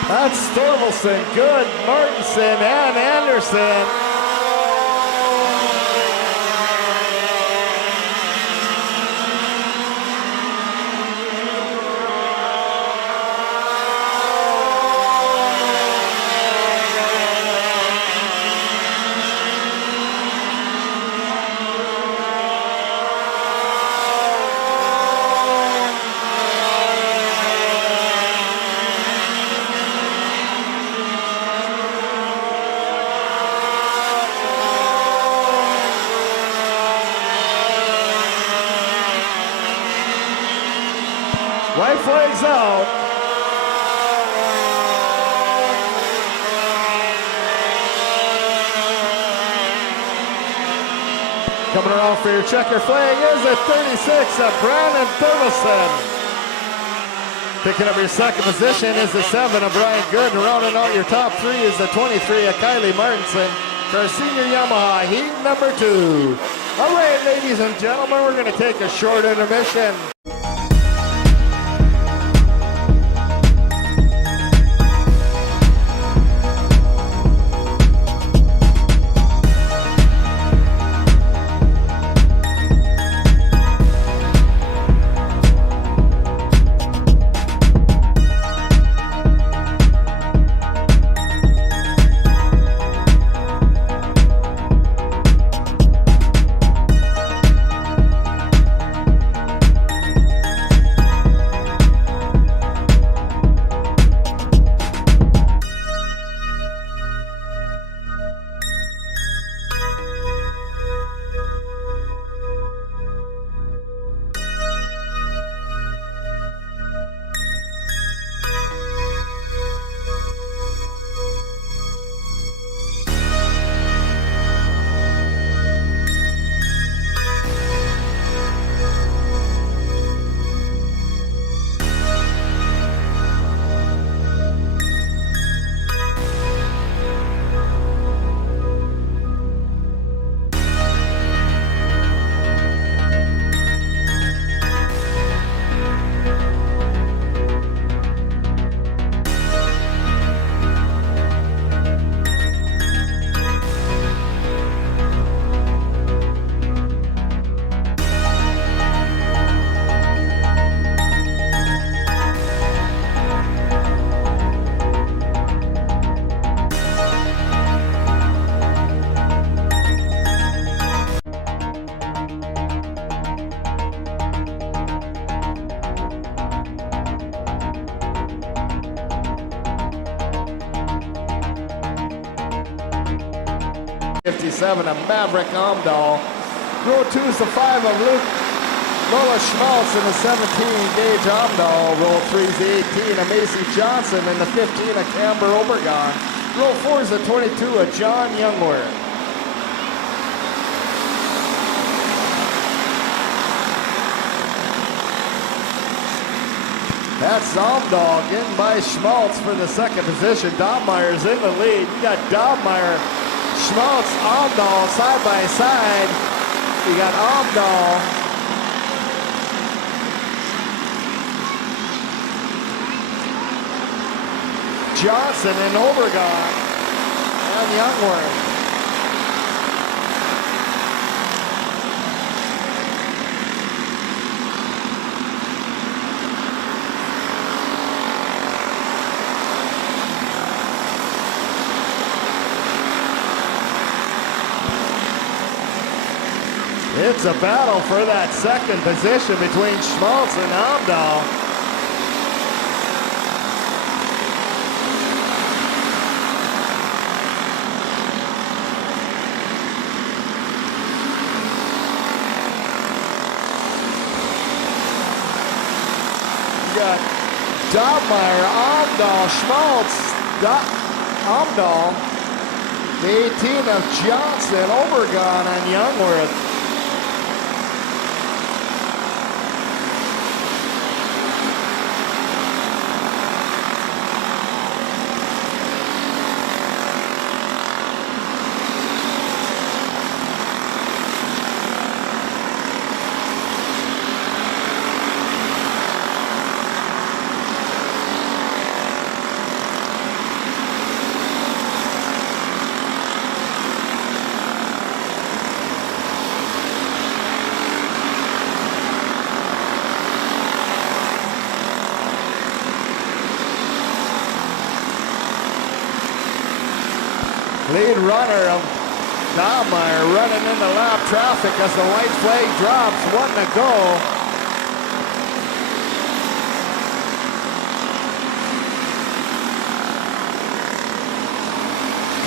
That's Storvelson, Good, Martinson, and Anderson. White flags out. Coming around for your checker flag is a 36 of Brandon Thurleson. Picking up your second position is the 7 of Brian Good. And rounding out your top 3 is the 23 of Kylie Martinson for Senior Yamaha Heat number 2. All right, ladies and gentlemen, we're going to take a short intermission. 57 of Maverick Amdahl. Row 2 is the 5 of Lola Schmaltz and the 17 Gage Amdahl. Row 3 is the 18 of Macy Johnson and the 15 of Camber Obergon. Row 4 is the 22 of John Youngworth. That's Amdahl getting by Schmaltz for the second position. Dobmeyer's in the lead. You got Dobmeyer, Schmaltz, Amdahl side by side. You got Amdahl. Johnson and Obergon and Youngworth. It's a battle for that second position between Schmaltz and Amdahl. You got Dobmeyer, Amdahl, Schmaltz, Amdahl, the 18 of Johnson, Obergon, and Youngworth. Lead runner of Dobmeyer running into lap traffic as the white flag drops. 1 to go.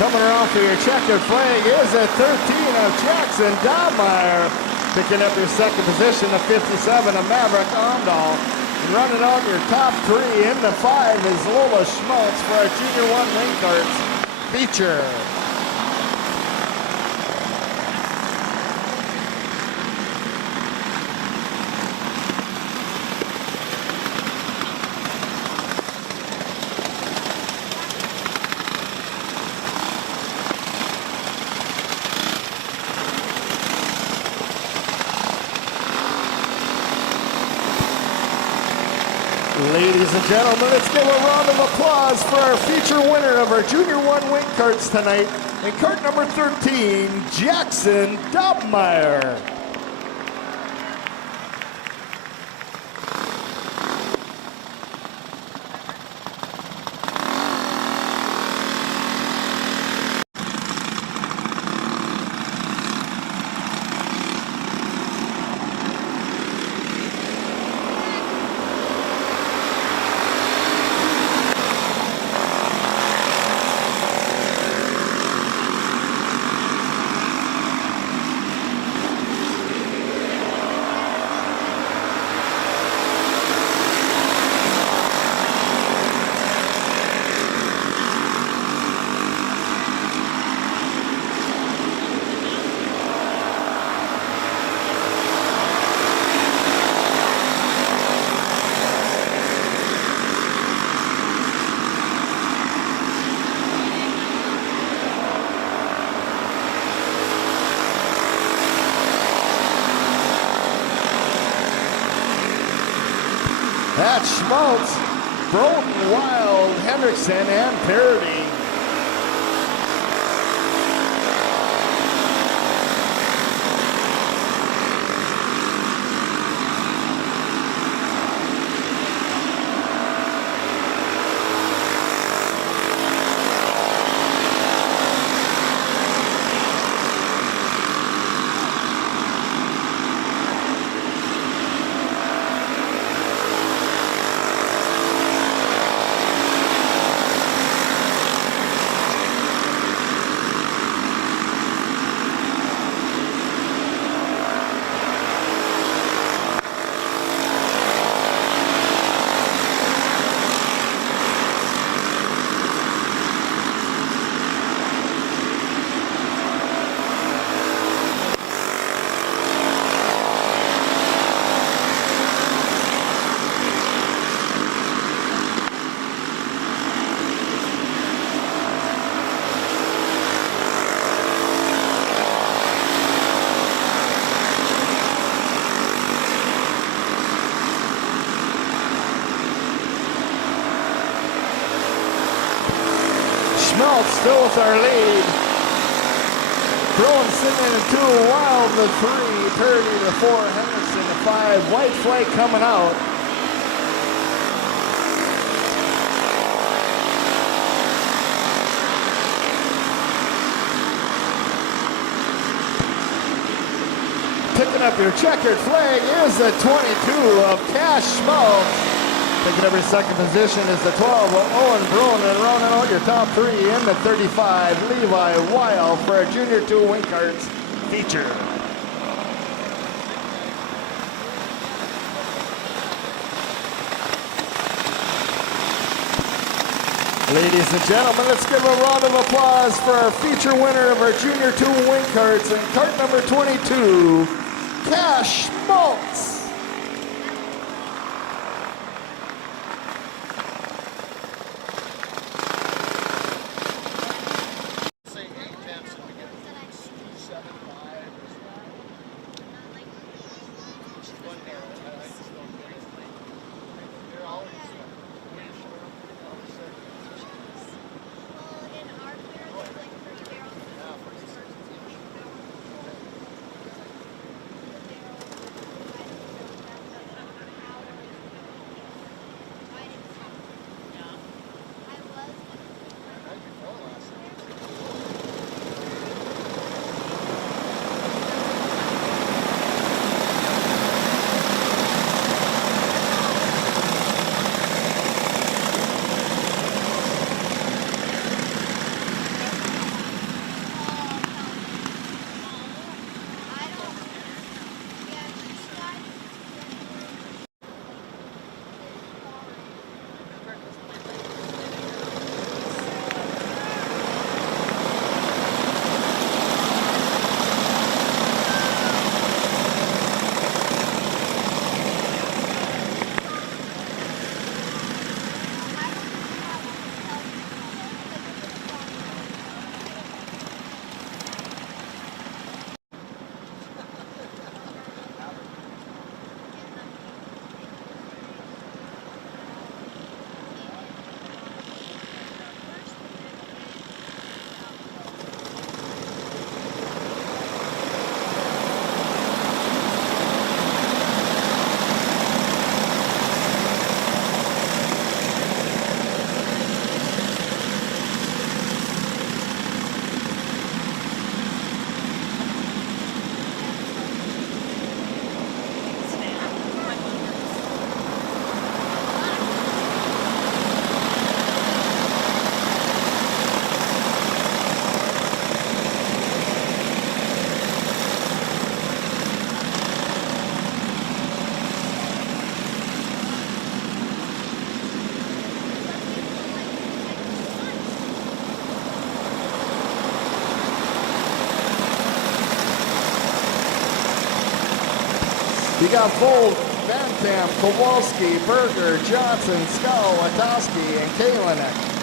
Coming around for your checkered flag is a 13 of Jackson Dobmeyer. Picking up your second position, the 57 of Maverick Amdahl. And running on your top 3 in the 5 is Lola Schmaltz for our Junior 1 Wing Karts feature. Ladies and gentlemen, let's give a round of applause for our feature winner of our Junior 1 Wing Karts tonight, in cart number 13, Jackson Dobmeyer. That's Schmaltz, Broughton, Wild, Hendrickson, and Parody. Schmeltz still with our lead. Bruin sitting in 2, Wild the 3, Purdy the 4, Henderson the 5, White Flag coming out. Picking up your checkered flag is the 22 of Cash Schmeltz. Taking every second position is the 12 of Owen Bruin, and rounding out your top 3 in the 35, Levi Weil for our Junior 2 Wing Karts feature. Ladies and gentlemen, let's give a round of applause for our feature winner of our Junior 2 Wing Karts and kart number 22, Cash Schmeltz. You got Vold, Van Tam, Kowalski, Berger, Johnson, Skull, Watowski, and Kalinek.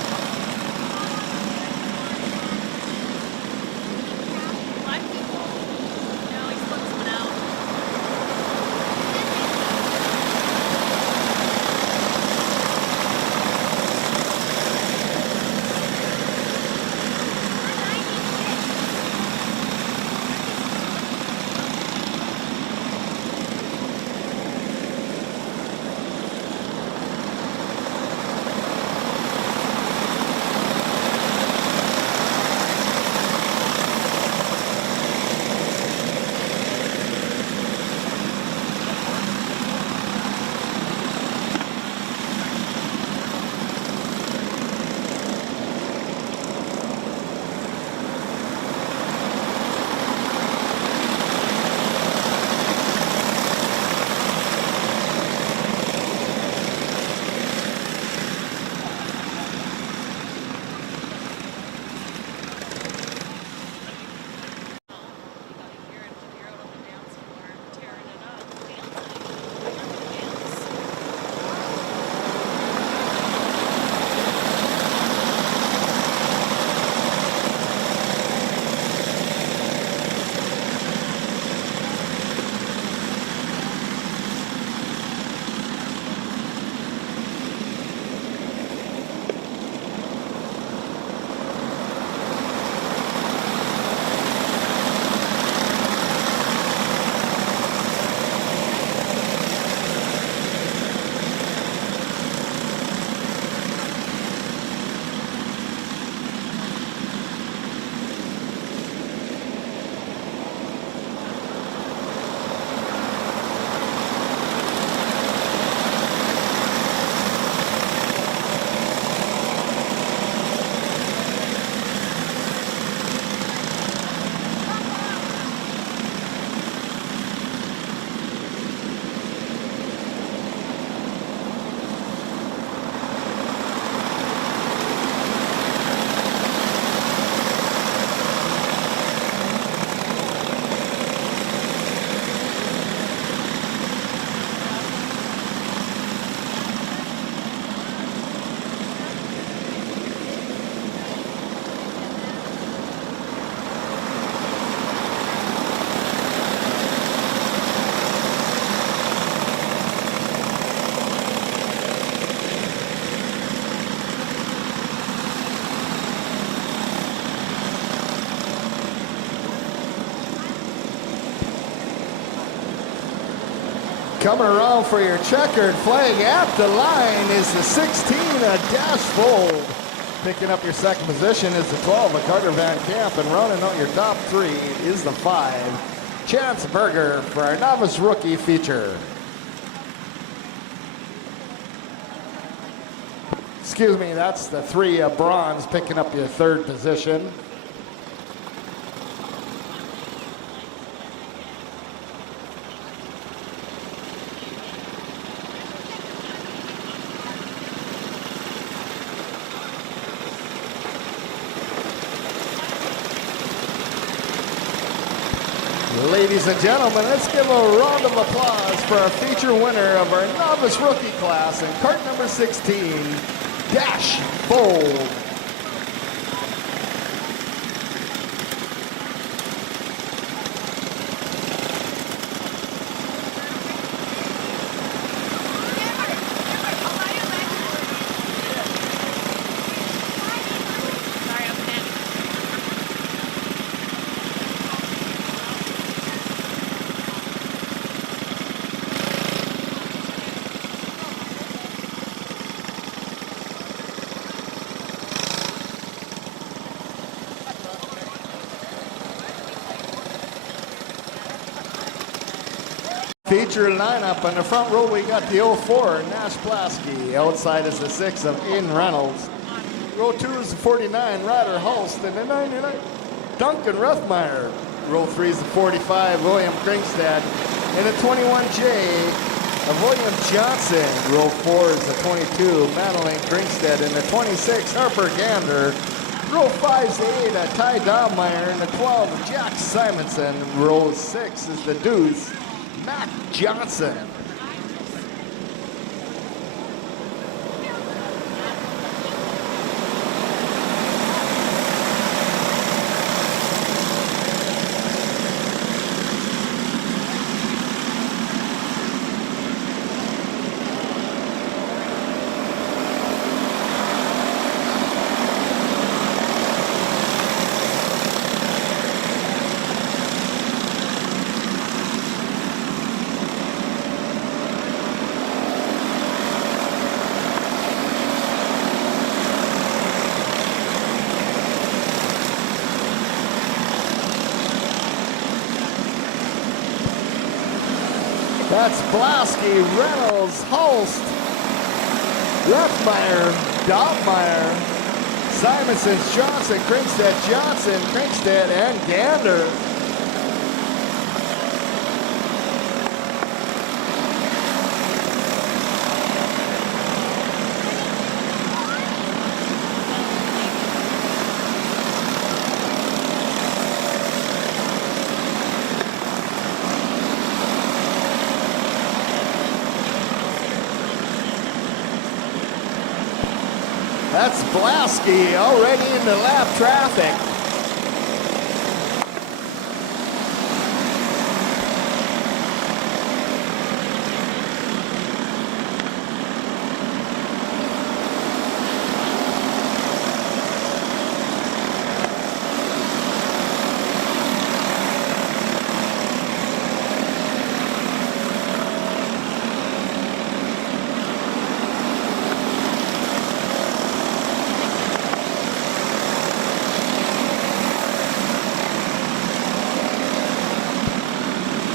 Coming around for your checkered flag at the line is the 16, a Dash Fold. Picking up your second position is the 12, a Carter Van Camp, and rounding out your top three is the 5, Chance Berger for our novice rookie feature. Excuse me, that's the 3, Bronze, picking up your third position. Ladies and gentlemen, let's give a round of applause for our feature winner of our novice rookie class in cart number 16, Dash Fold. Feature lineup on the front row, we got the 04, Nash Plasky. Outside is the 6 of Aiden Reynolds. Row 2 is the 49, Ryder Hulst, and the 99, Duncan Ruthmeyer. Row 3 is the 45, William Kringstad, and the 21J of William Johnson. Row 4 is the 22, Madeline Kringstad, and the 26, Harper Gander. Row 5 is the 8, Ty Dobmeyer, and the 12, Jack Simonson. Row 6 is the deuce, Matt Johnson. That's Blasky, Reynolds, Hulst, Ruthmeyer, Dobmeyer, Simonson, Johnson, Kringstad, and Gander. That's Blasky already in the lap traffic.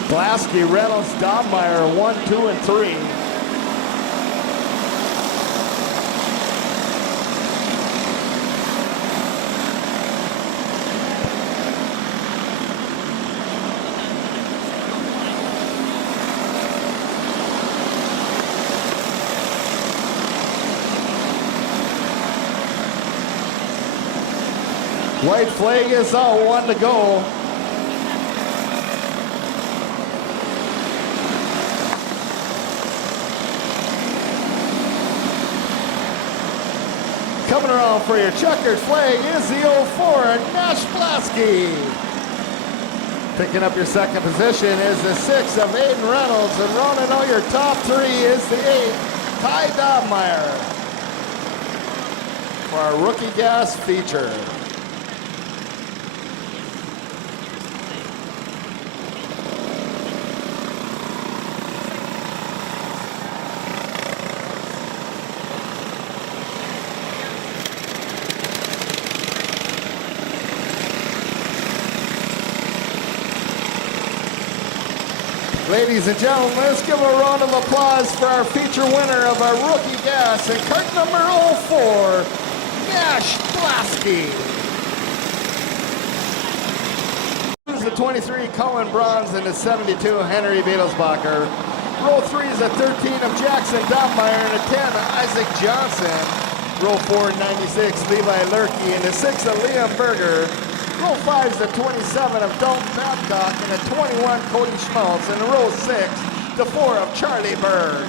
Blasky, Reynolds, Dobmeyer, 1, 2, and 3. White flag is out, 1 to go. Coming around for your checkered flag is the 04, Nash Plasky. Picking up your second position is the 6 of Aiden Reynolds, and rounding out your top 3 is the 8, Ty Dobmeyer for our rookie gas feature. Ladies and gentlemen, let's give a round of applause for our feature winner of our rookie gas in cart number 04, Nash Blasky. The 23, Cullen Bronze, and the 72, Henry Beetlesbacher. Row 3 is a 13 of Jackson Doppmeyer, and a 10, Isaac Johnson. Row 4, 96, Levi Lurkey, and a 6 of Liam Berger. Row 5 is a 27 of Dalton Babcock, and a 21, Cody Schmaltz, and a row 6, the 4 of Charlie Berg.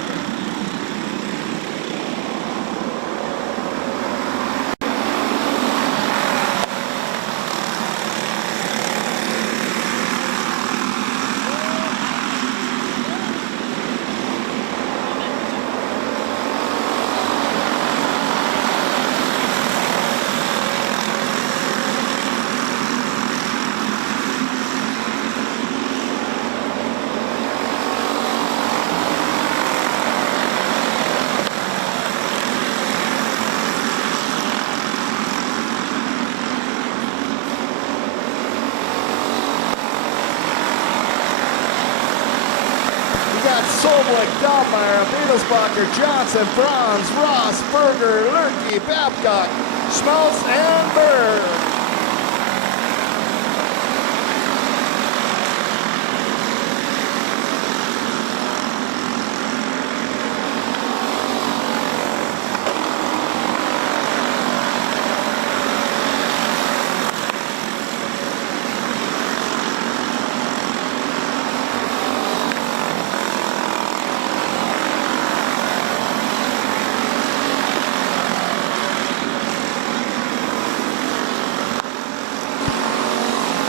Soblik, Doppmeyer, Beetlesbacher, Johnson, Bronze, Ross, Berger, Lurkey, Babcock, Schmaltz, and Berg.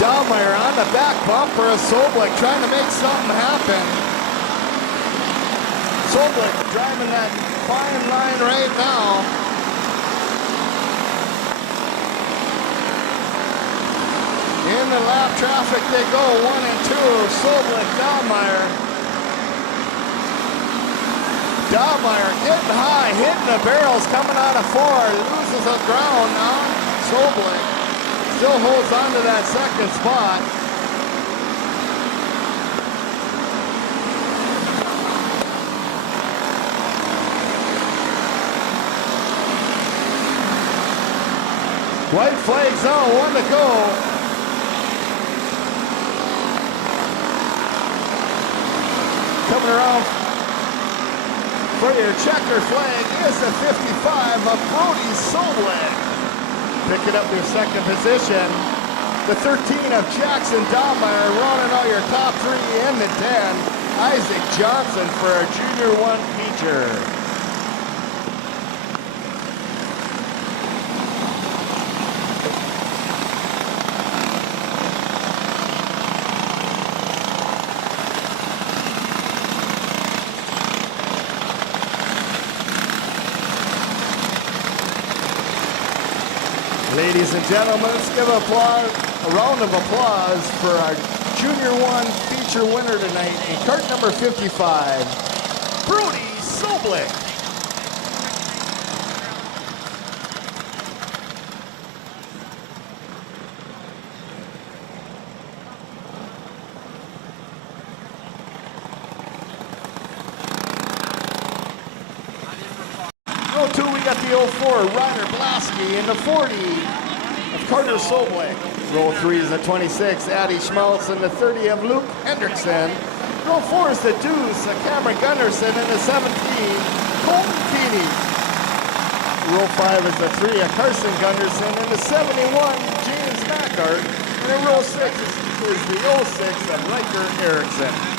Doppmeyer on the back bumper of Soblik, trying to make something happen. Soblik driving that fine line right now. In the lap traffic they go, 1 and 2, Soblik, Doppmeyer. Doppmeyer getting high, hitting the barrels, coming out of 4, loses the ground now. Soblik still holds on to that second spot. White flags out, 1 to go. Coming around for your checker flag is the 55 of Brody Soblik. Picking up their second position, the 13 of Jackson Doppmeyer, running out your top 3, and the 10, Isaac Johnson for our Junior 1 feature. Ladies and gentlemen, let's give a round of applause for our Junior 1 feature winner tonight in cart number 55, Brody Soblik. Row 2, we got the 04, Ryder Blasky, and the 40 of Carter Soblik. Row 3 is the 26, Addy Schmaltz, and the 30 of Luke Hendrickson. Row 4 is the deuce of Cameron Gunderson, and the 17, Colton Feeney. Row 5 is the 3 of Carson Gunderson, and the 71, James Mackart. And in row 6 is the 06 of Riker Erickson.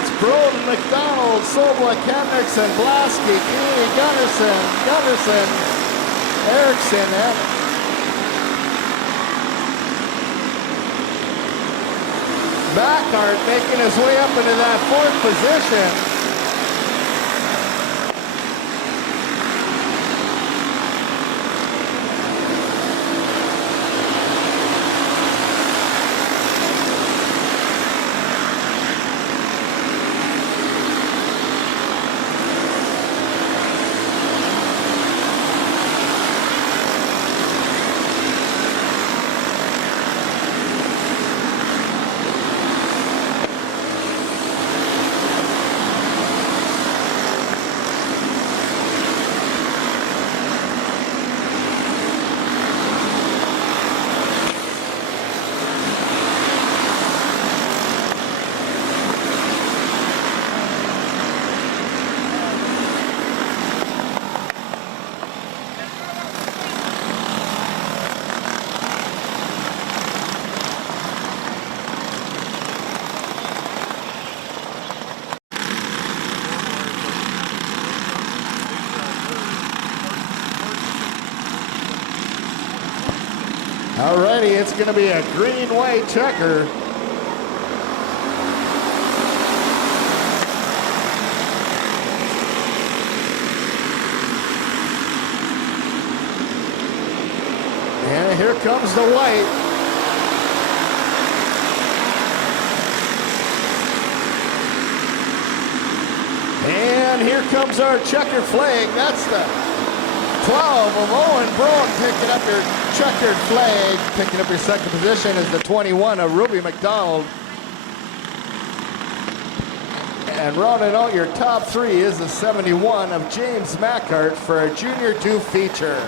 That's Broden, McDonald, Sobla, Kendrickson, Blasky, Keeney, Gunderson, Erickson. Backhart making his way up into that fourth position. Alrighty, it's going to be a green-white checker. And here comes the white. And here comes our checker flag. That's the 12 of Owen Brown picking up your checkered flag. Picking up your second position is the 21 of Ruby McDonald. And rounding out your top three is the 71 of James Mackhart for a Junior 2 feature.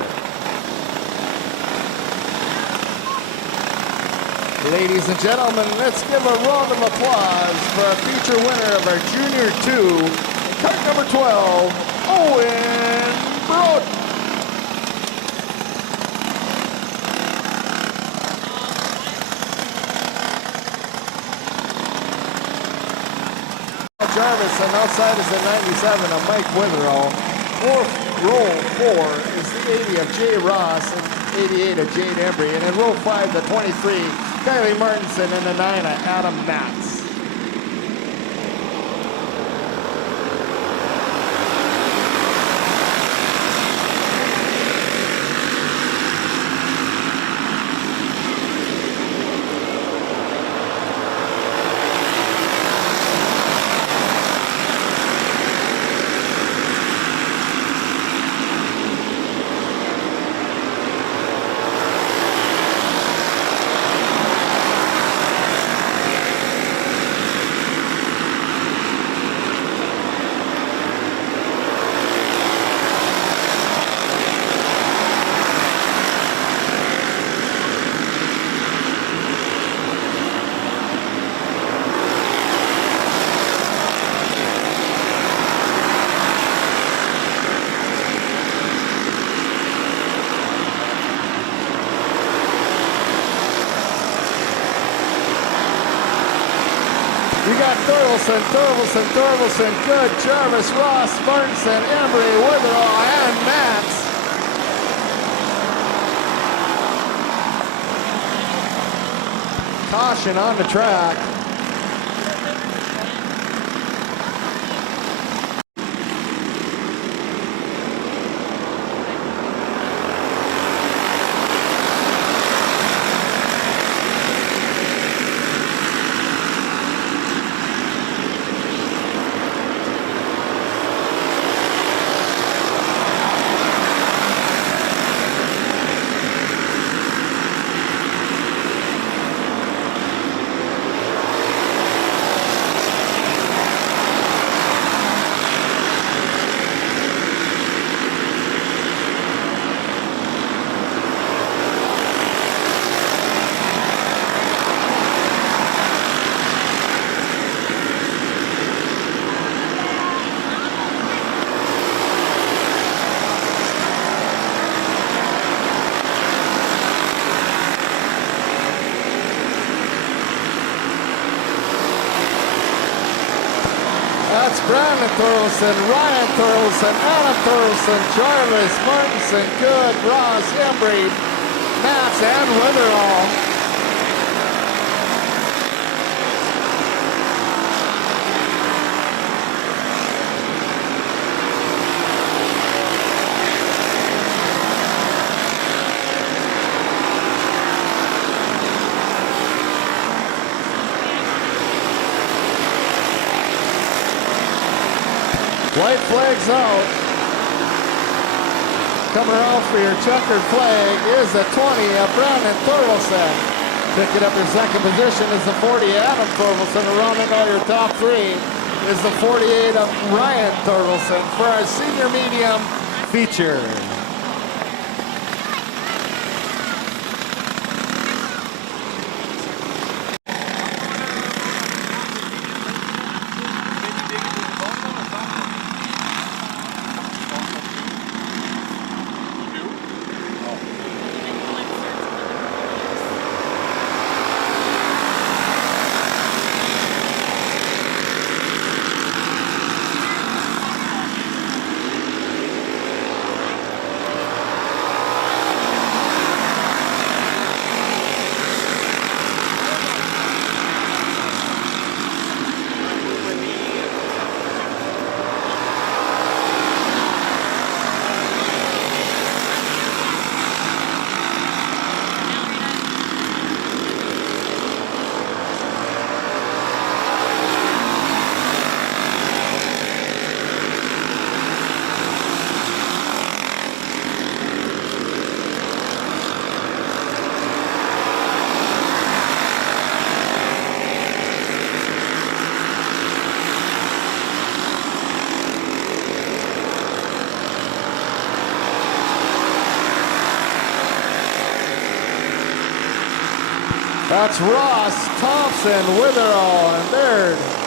Ladies and gentlemen, let's give a round of applause for a feature winner of our Junior 2, cart number 12, Owen Broden. Jarvis, and outside is the 97 of Mike Witherall. Row 4 is the 80 of Jay Ross and 88 of Jade Embry. And in row 5, the 23, Kylie Martinson, and the 9 of Adam Matz. We got Thorvalson, Good, Jarvis, Ross, Martinson, Embry, Witherall, and Matz. Caution on the track. Brandon Thorlson, Ryan Thorlson, Adam Thorlson, Jarvis, Martinson, Good, Ross, Embry, Maps, and Witherall. White flag's out. Coming around for your checkered flag is the 20 of Brandon Thorvaldsen. Picking up your second position is the 40 Adam Thorvaldsen. Rounding out your top three is the 48 of Ryan Thorvaldsen for our senior medium feature. That's Ross, Thompson, Witherall, and Baird.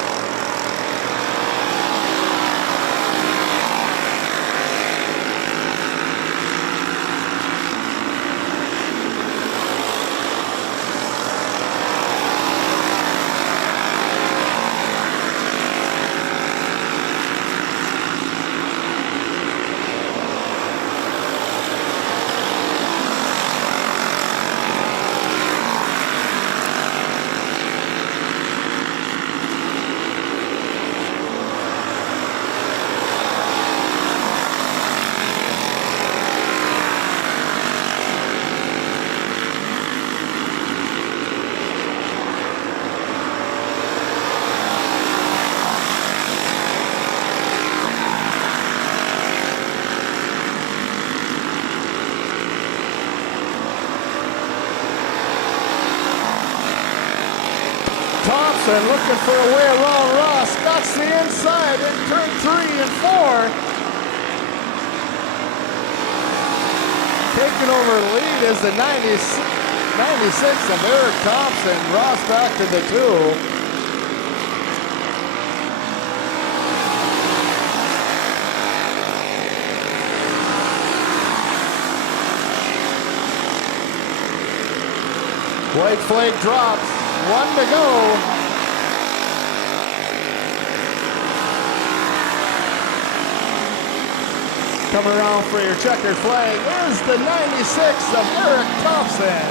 Thompson looking for a way around Ross. That's the inside in turn 3 and 4. Taking over the lead is the 96 of Eric Thompson. Ross back to the 2. White flag drops. 1 to go. Coming around for your checkered flag is the 96 of Eric Thompson.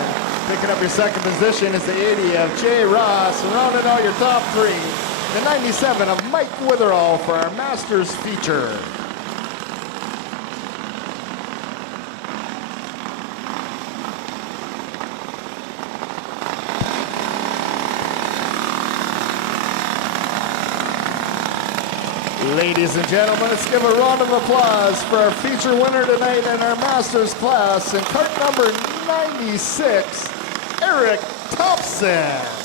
Picking up your second position is the 80 of Jay Ross. And rounding out your top three, the 97 of Mike Witherall for our Masters feature. Ladies and gentlemen, let's give a round of applause for our feature winner tonight in our Masters class in cart number 96, Eric Thompson.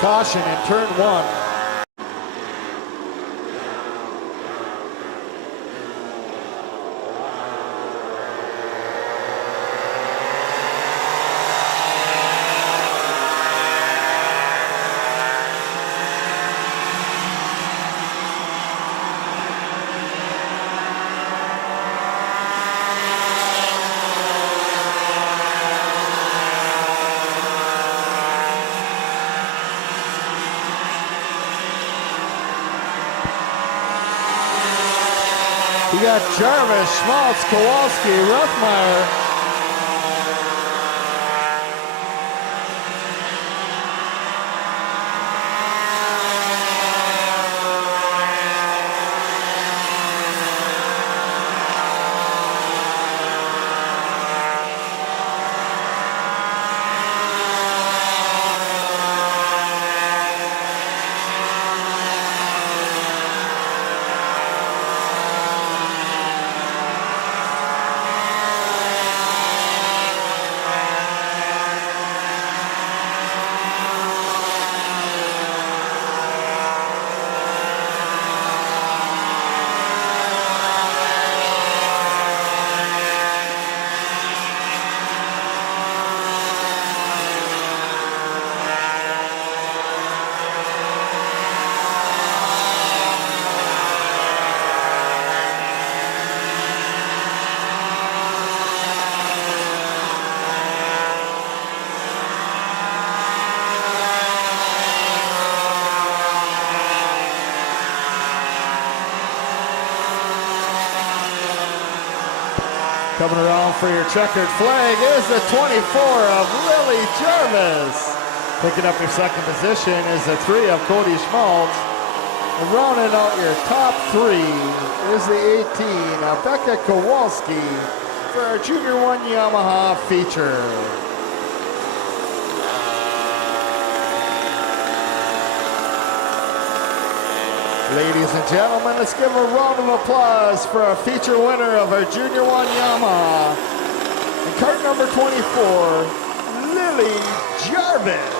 Caution in turn 1. We got Jarvis, Schmaltz, Kowalski, Ruffmeyer. Coming around for your checkered flag is the 24 of Lily Jarvis. Picking up your second position is the 3 of Cody Schmaltz. And rounding out your top 3 is the 18 of Becca Kowalski for our Junior 1 Yamaha feature. Ladies and gentlemen, let's give a round of applause for our feature winner of our Junior 1 Yamaha. And cart number 24, Lily Jarvis.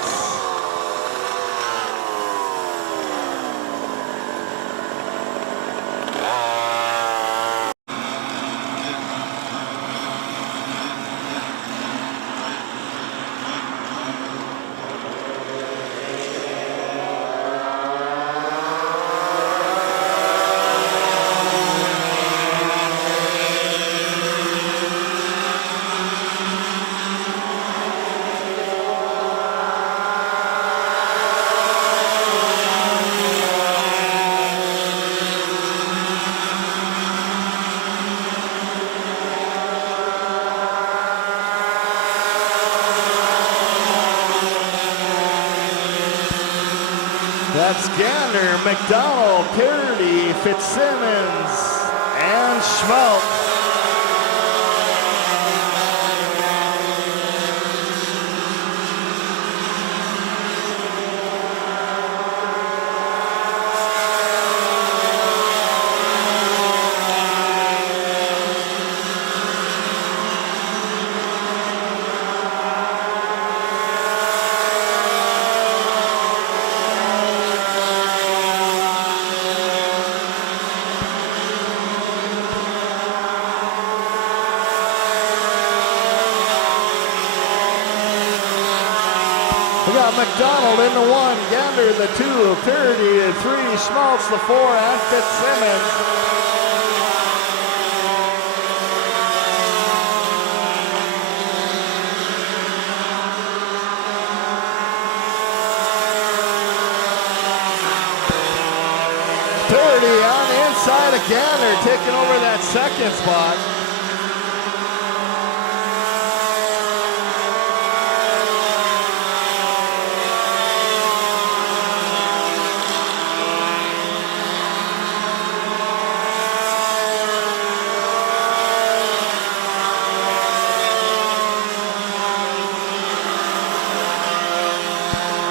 That's Gander, McDonald, Parody, Fitzsimmons, and Schmaltz. We got McDonald in the 1, Gander the 2, Parody the 3, Schmaltz the 4, and Fitzsimmons. Parody on the inside of Gander, taking over that second spot.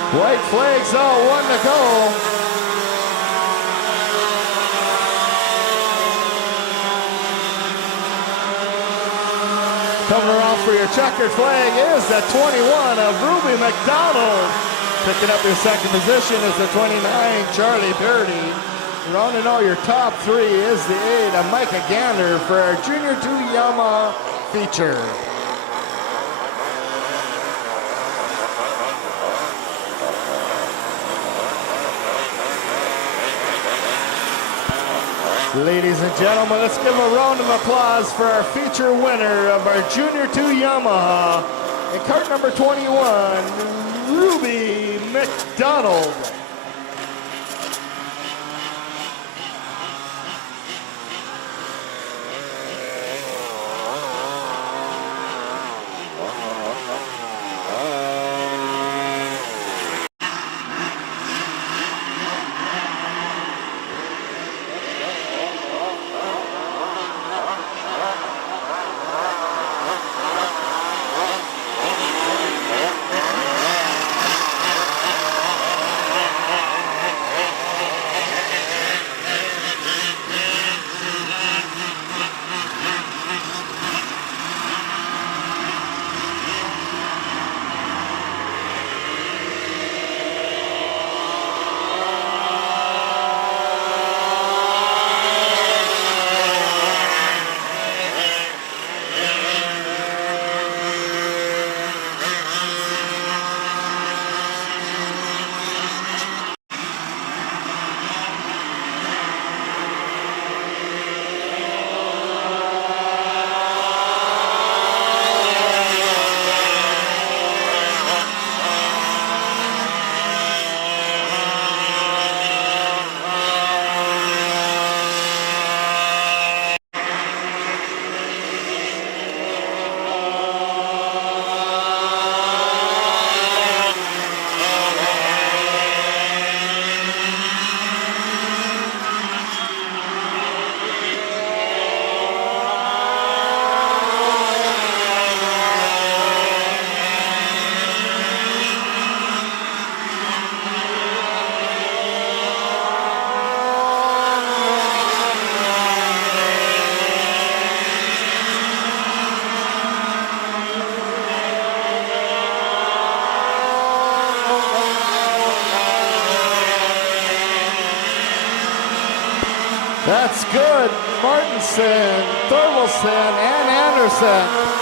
White flags out, 1 to go. Coming around for your checkered flag is the 21 of Ruby McDonald. Picking up your second position is the 29, Charlie Purdy. Rounding out your top three is the 8, Micah Gander for our Junior 2 Yamaha feature. Ladies and gentlemen, let's give a round of applause for our feature winner of our Junior 2 Yamaha in cart number 21, Ruby McDonald. That's good. Martinson, Thorvaldsen, and Anderson.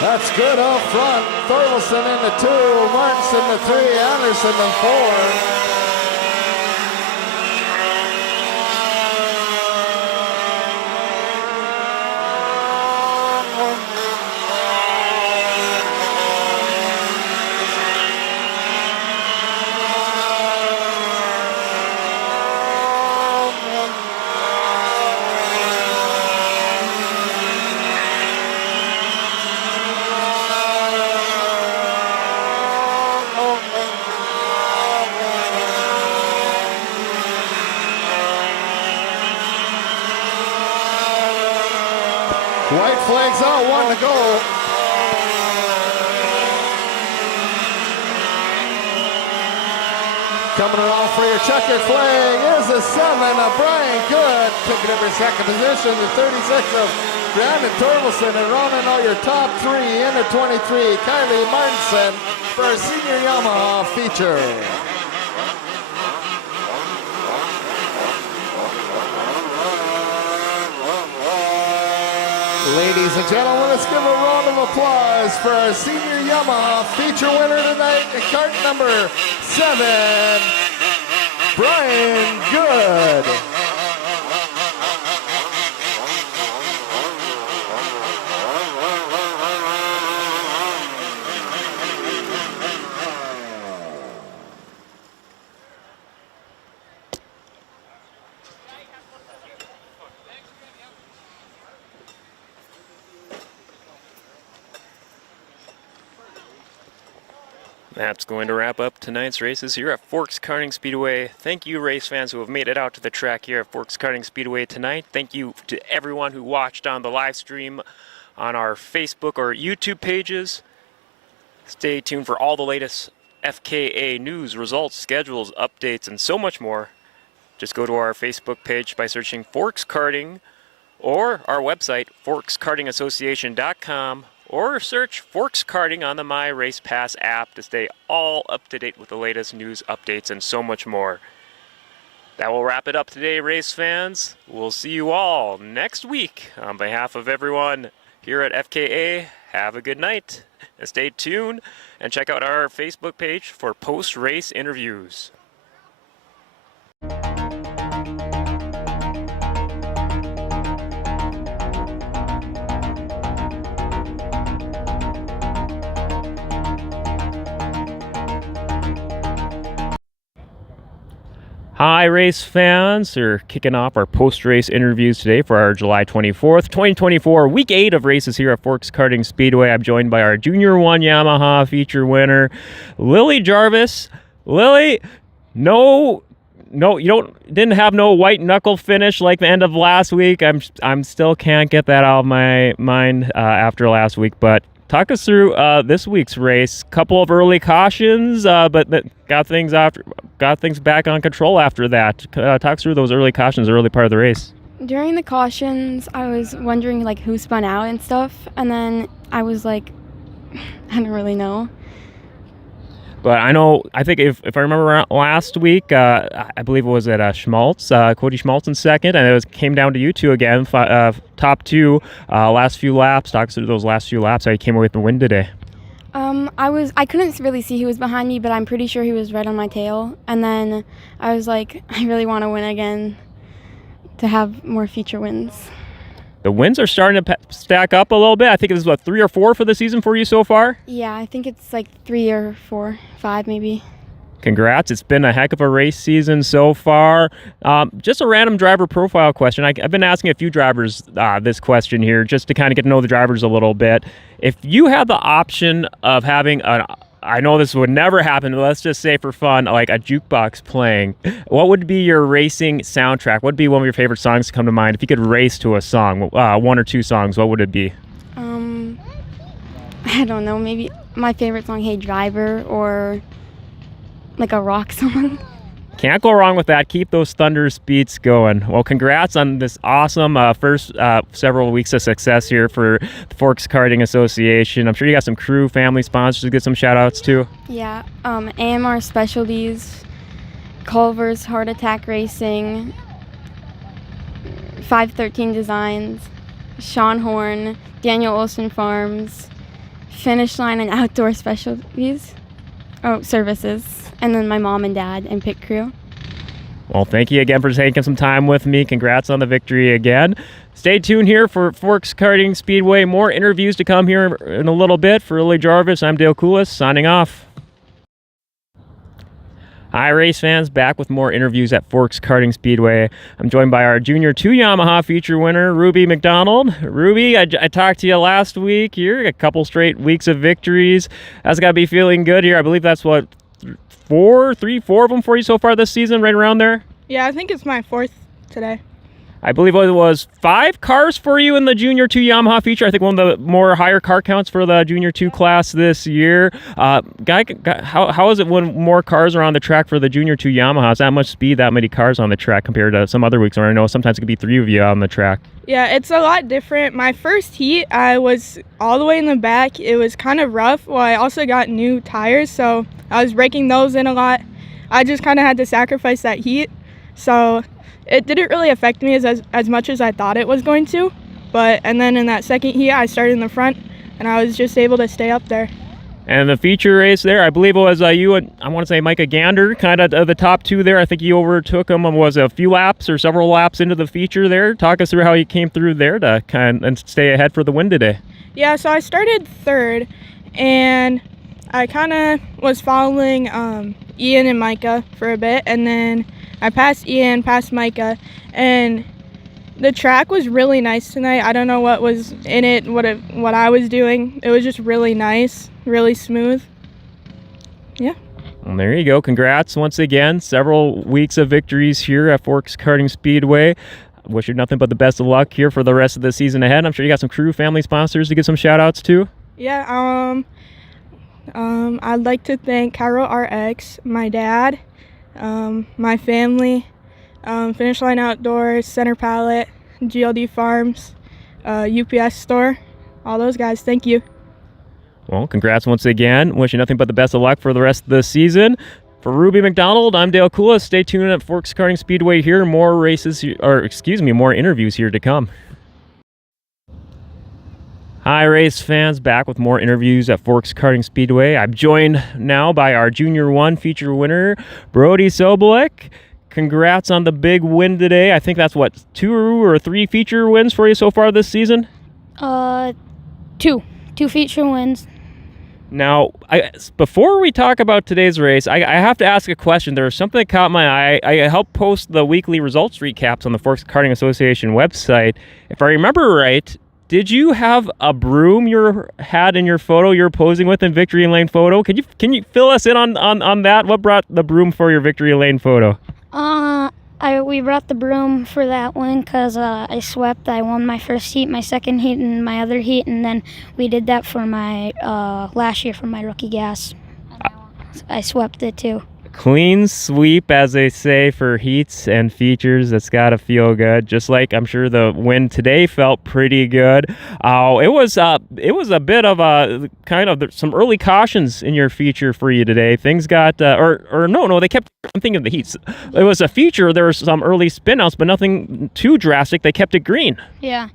That's good up front. Thorvaldsen in the 2, Martinson the 3, Anderson the 4. White flags out, 1 to go. Coming around for your checkered flag is the 7 of Brian Good. Picking up your second position, the 36 of Brandon Thorvaldsen, and rounding out your top 3 in the 23, Kylie Martinson for our senior Yamaha feature. Ladies and gentlemen, let's give a round of applause for our senior Yamaha feature winner tonight in cart number 7, Brian Good. That's going to wrap up tonight's races here at Forks Karting Speedway. Thank you, race fans who have made it out to the track here at Forks Karting Speedway tonight. Thank you to everyone who watched on the live stream on our Facebook or YouTube pages. Stay tuned for all the latest FKA news, results, schedules, updates, and so much more. Just go to our Facebook page by searching Forks Karting or our website, forkskartingassociation.com, or search Forks Karting on the My Race Pass app to stay all up to date with the latest news, updates, and so much more. That will wrap it up today, race fans. We'll see you all next week. On behalf of everyone here at FKA, have a good night, and stay tuned, and check out our Facebook page for post-race interviews. Hi, race fans. We're kicking off our post-race interviews today for our July 24th, 2024, Week 8 of races here at Forks Karting Speedway. I'm joined by our Junior 1 Yamaha feature winner, Lily Jarvis. Lily, you didn't have no white knuckle finish like the end of last week. I'm still can't get that out of my mind after last week, but talk us through this week's race. Couple of early cautions, but got things back on control after that. Talk us through those early cautions, early part of the race. During the cautions, I was wondering like who spun out and stuff, and then I was like, I don't really know. But I think if I remember last week, I believe it was at Schmaltz, Cody Schmaltz in second, and it came down to you two again, top two, last few laps. Talk us through those last few laps, how you came away with the win today. I couldn't really see who was behind me, but I'm pretty sure he was right on my tail. And then I was like, I really want to win again to have more feature wins. The wins are starting to stack up a little bit. I think it was, 3 or 4 for the season for you so far? Yeah, I think it's like 3 or 4, 5 maybe. Congrats. It's been a heck of a race season so far. Just a random driver profile question. I've been asking a few drivers this question here just to kind of get to know the drivers a little bit. If you had the option of having I know this would never happen, but let's just say for fun, like a jukebox playing, what would be your racing soundtrack? What would be one of your favorite songs to come to mind? If you could race to a song, 1 or 2 songs, what would it be? I don't know, maybe my favorite song, Hey Driver, or like a rock song. Can't go wrong with that. Keep those thunderous beats going. Well, congrats on this awesome first several weeks of success here for the Forks Karting Association. I'm sure you got some crew, family sponsors to get some shout outs to. Yeah, AMR Specialties, Culver's Heart Attack Racing, 513 Designs, Sean Horn, Daniel Olson Farms, Finish Line and Outdoor Specialties, Services, and then my mom and dad and pit crew. Well, thank you again for taking some time with me. Congrats on the victory again. Stay tuned here for Forks Karting Speedway. More interviews to come here in a little bit. For Lily Jarvis, I'm Dale Kulas, signing off. Hi, race fans, back with more interviews at Forks Karting Speedway. I'm joined by our Junior 2 Yamaha feature winner, Ruby McDonald. Ruby, I talked to you last week. You're a couple straight weeks of victories. That's got to be feeling good here. I believe that's what, 4 of them for you so far this season, right around there? Yeah, I think it's my 4th today. I believe it was 5 cars for you in the Junior 2 Yamaha feature. I think one of the more higher car counts for the Junior 2 class this year. How is it when more cars are on the track for the Junior 2 Yamaha? Is that much speed, that many cars on the track compared to some other weeks where I know sometimes it could be 3 of you on the track? Yeah, it's a lot different. My first heat, I was all the way in the back. It was kind of rough. Well, I also got new tires, so I was breaking those in a lot. I just kind of had to sacrifice that heat. So it didn't really affect me as much as I thought it was going to. And then in that second heat, I started in the front, and I was just able to stay up there. And the feature race there, I believe it was you and I want to say Micah Gander, kind of the top 2 there. I think you overtook him. Was a few laps or several laps into the feature there. Talk us through how you came through there to and stay ahead for the win today. Yeah, so I started 3rd, and I kind of was following Ian and Micah for a bit, and then I passed Ian, passed Micah, and the track was really nice tonight. I don't know what was in it, what I was doing. It was just really nice, really smooth. Well, there you go. Congrats once again. Several weeks of victories here at Forks Karting Speedway. Wish you nothing but the best of luck here for the rest of the season ahead. I'm sure you got some crew, family, sponsors to give some shout outs to. Yeah, I'd like to thank Cairo RX, my dad, my family, Finish Line Outdoors, Center Pallet, GLD Farms, UPS Store, all those guys. Thank you. Well, congrats once again. Wish you nothing but the best of luck for the rest of the season. For Ruby McDonald, I'm Dale Kulas. Stay tuned at Forks Karting Speedway here. More more interviews here to come. Hi, race fans. Back with more interviews at Forks Karting Speedway. I'm joined now by our Junior 1 feature winner, Brody Sobolik. Congrats on the big win today. I think that's, 2 or 3 feature wins for you so far this season? 2 feature wins. Now, before we talk about today's race, I have to ask a question. There was something that caught my eye. I helped post the weekly results recaps on the Forks Karting Association website. If I remember right, did you have a broom you had in your photo you're posing with in Victory Lane photo? Can you fill us in on that? What brought the broom for your Victory Lane photo? We brought the broom for that one because I swept. I won my first heat, my second heat, and my other heat, and then we did that for my last year for my rookie gas. I swept it too. Clean sweep, as they say, for heats and features. That's got to feel good. Just like I'm sure the win today felt pretty good. It was a bit of a kind of some early cautions in your feature for you today. Things got no, they kept. I'm thinking of the heats. It was a feature. There was some early spinouts, but nothing too drastic. They kept it green. Yeah.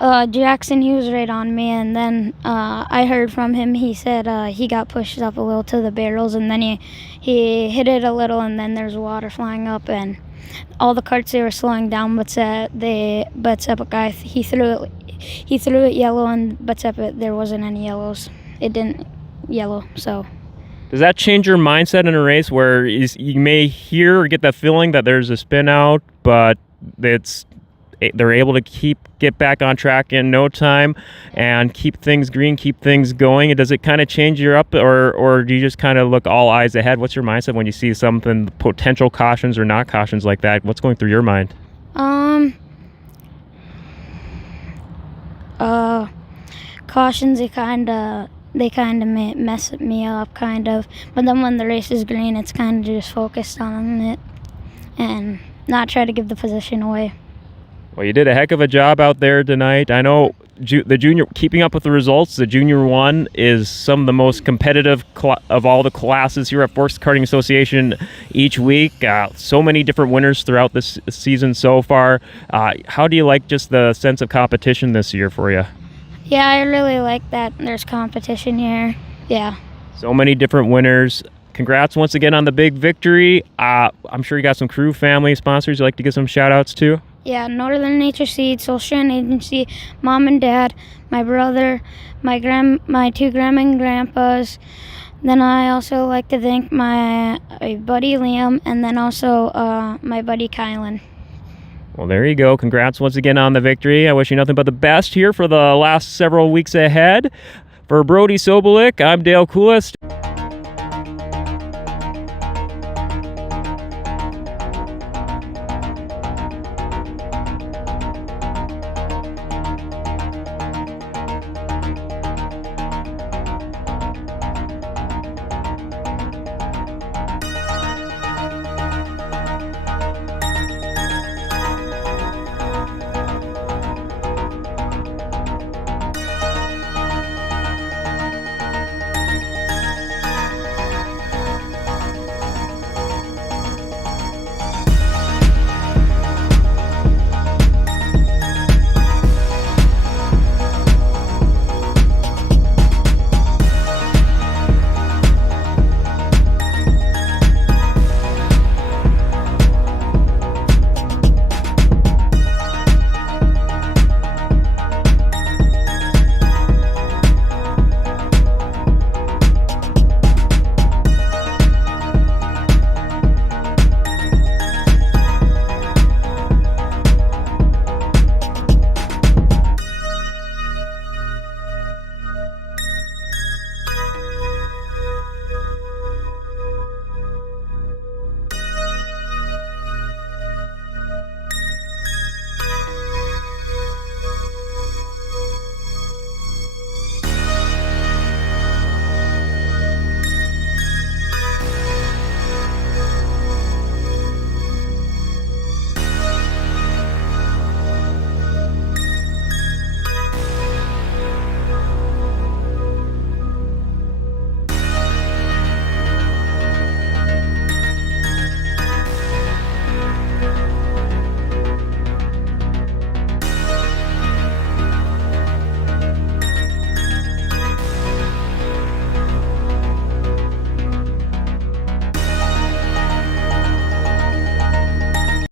Jackson, he was right on me, and then I heard from him. He said he got pushed up a little to the barrels, and then he hit it a little, and then there's water flying up, and all the carts, they were slowing down. But a guy, he threw it yellow, and there wasn't any yellows. It didn't yellow, so. Does that change your mindset in a race where you may hear or get that feeling that there's a spin out, but they're able to get back on track in no time and keep things green, keep things going? Does it kind of change you up, or do you just kind of look all eyes ahead? What's your mindset when you see something, potential cautions or not cautions like that? What's going through your mind? Cautions, they kind of mess me up, kind of. But then when the race is green, it's kind of just focused on it and not try to give the position away. Well, you did a heck of a job out there tonight. I know the junior, keeping up with the results, the Junior 1 is some of the most competitive of all the classes here at Forks Karting Association each week. So many different winners throughout this season so far. How do you like just the sense of competition this year for you? Yeah, I really like that there's competition here. Yeah. So many different winners. Congrats once again on the big victory. I'm sure you got some crew, family, sponsors you'd like to give some shout outs to. Yeah, Northern Nature Seed, Soul Strand Agency, Mom and Dad, my brother, my 2 grandma and grandpas. Then I also like to thank my buddy Liam, and then also my buddy Kylan. Well, there you go. Congrats once again on the victory. I wish you nothing but the best here for the last several weeks ahead. For Brody Sobolik, I'm Dale Kulas.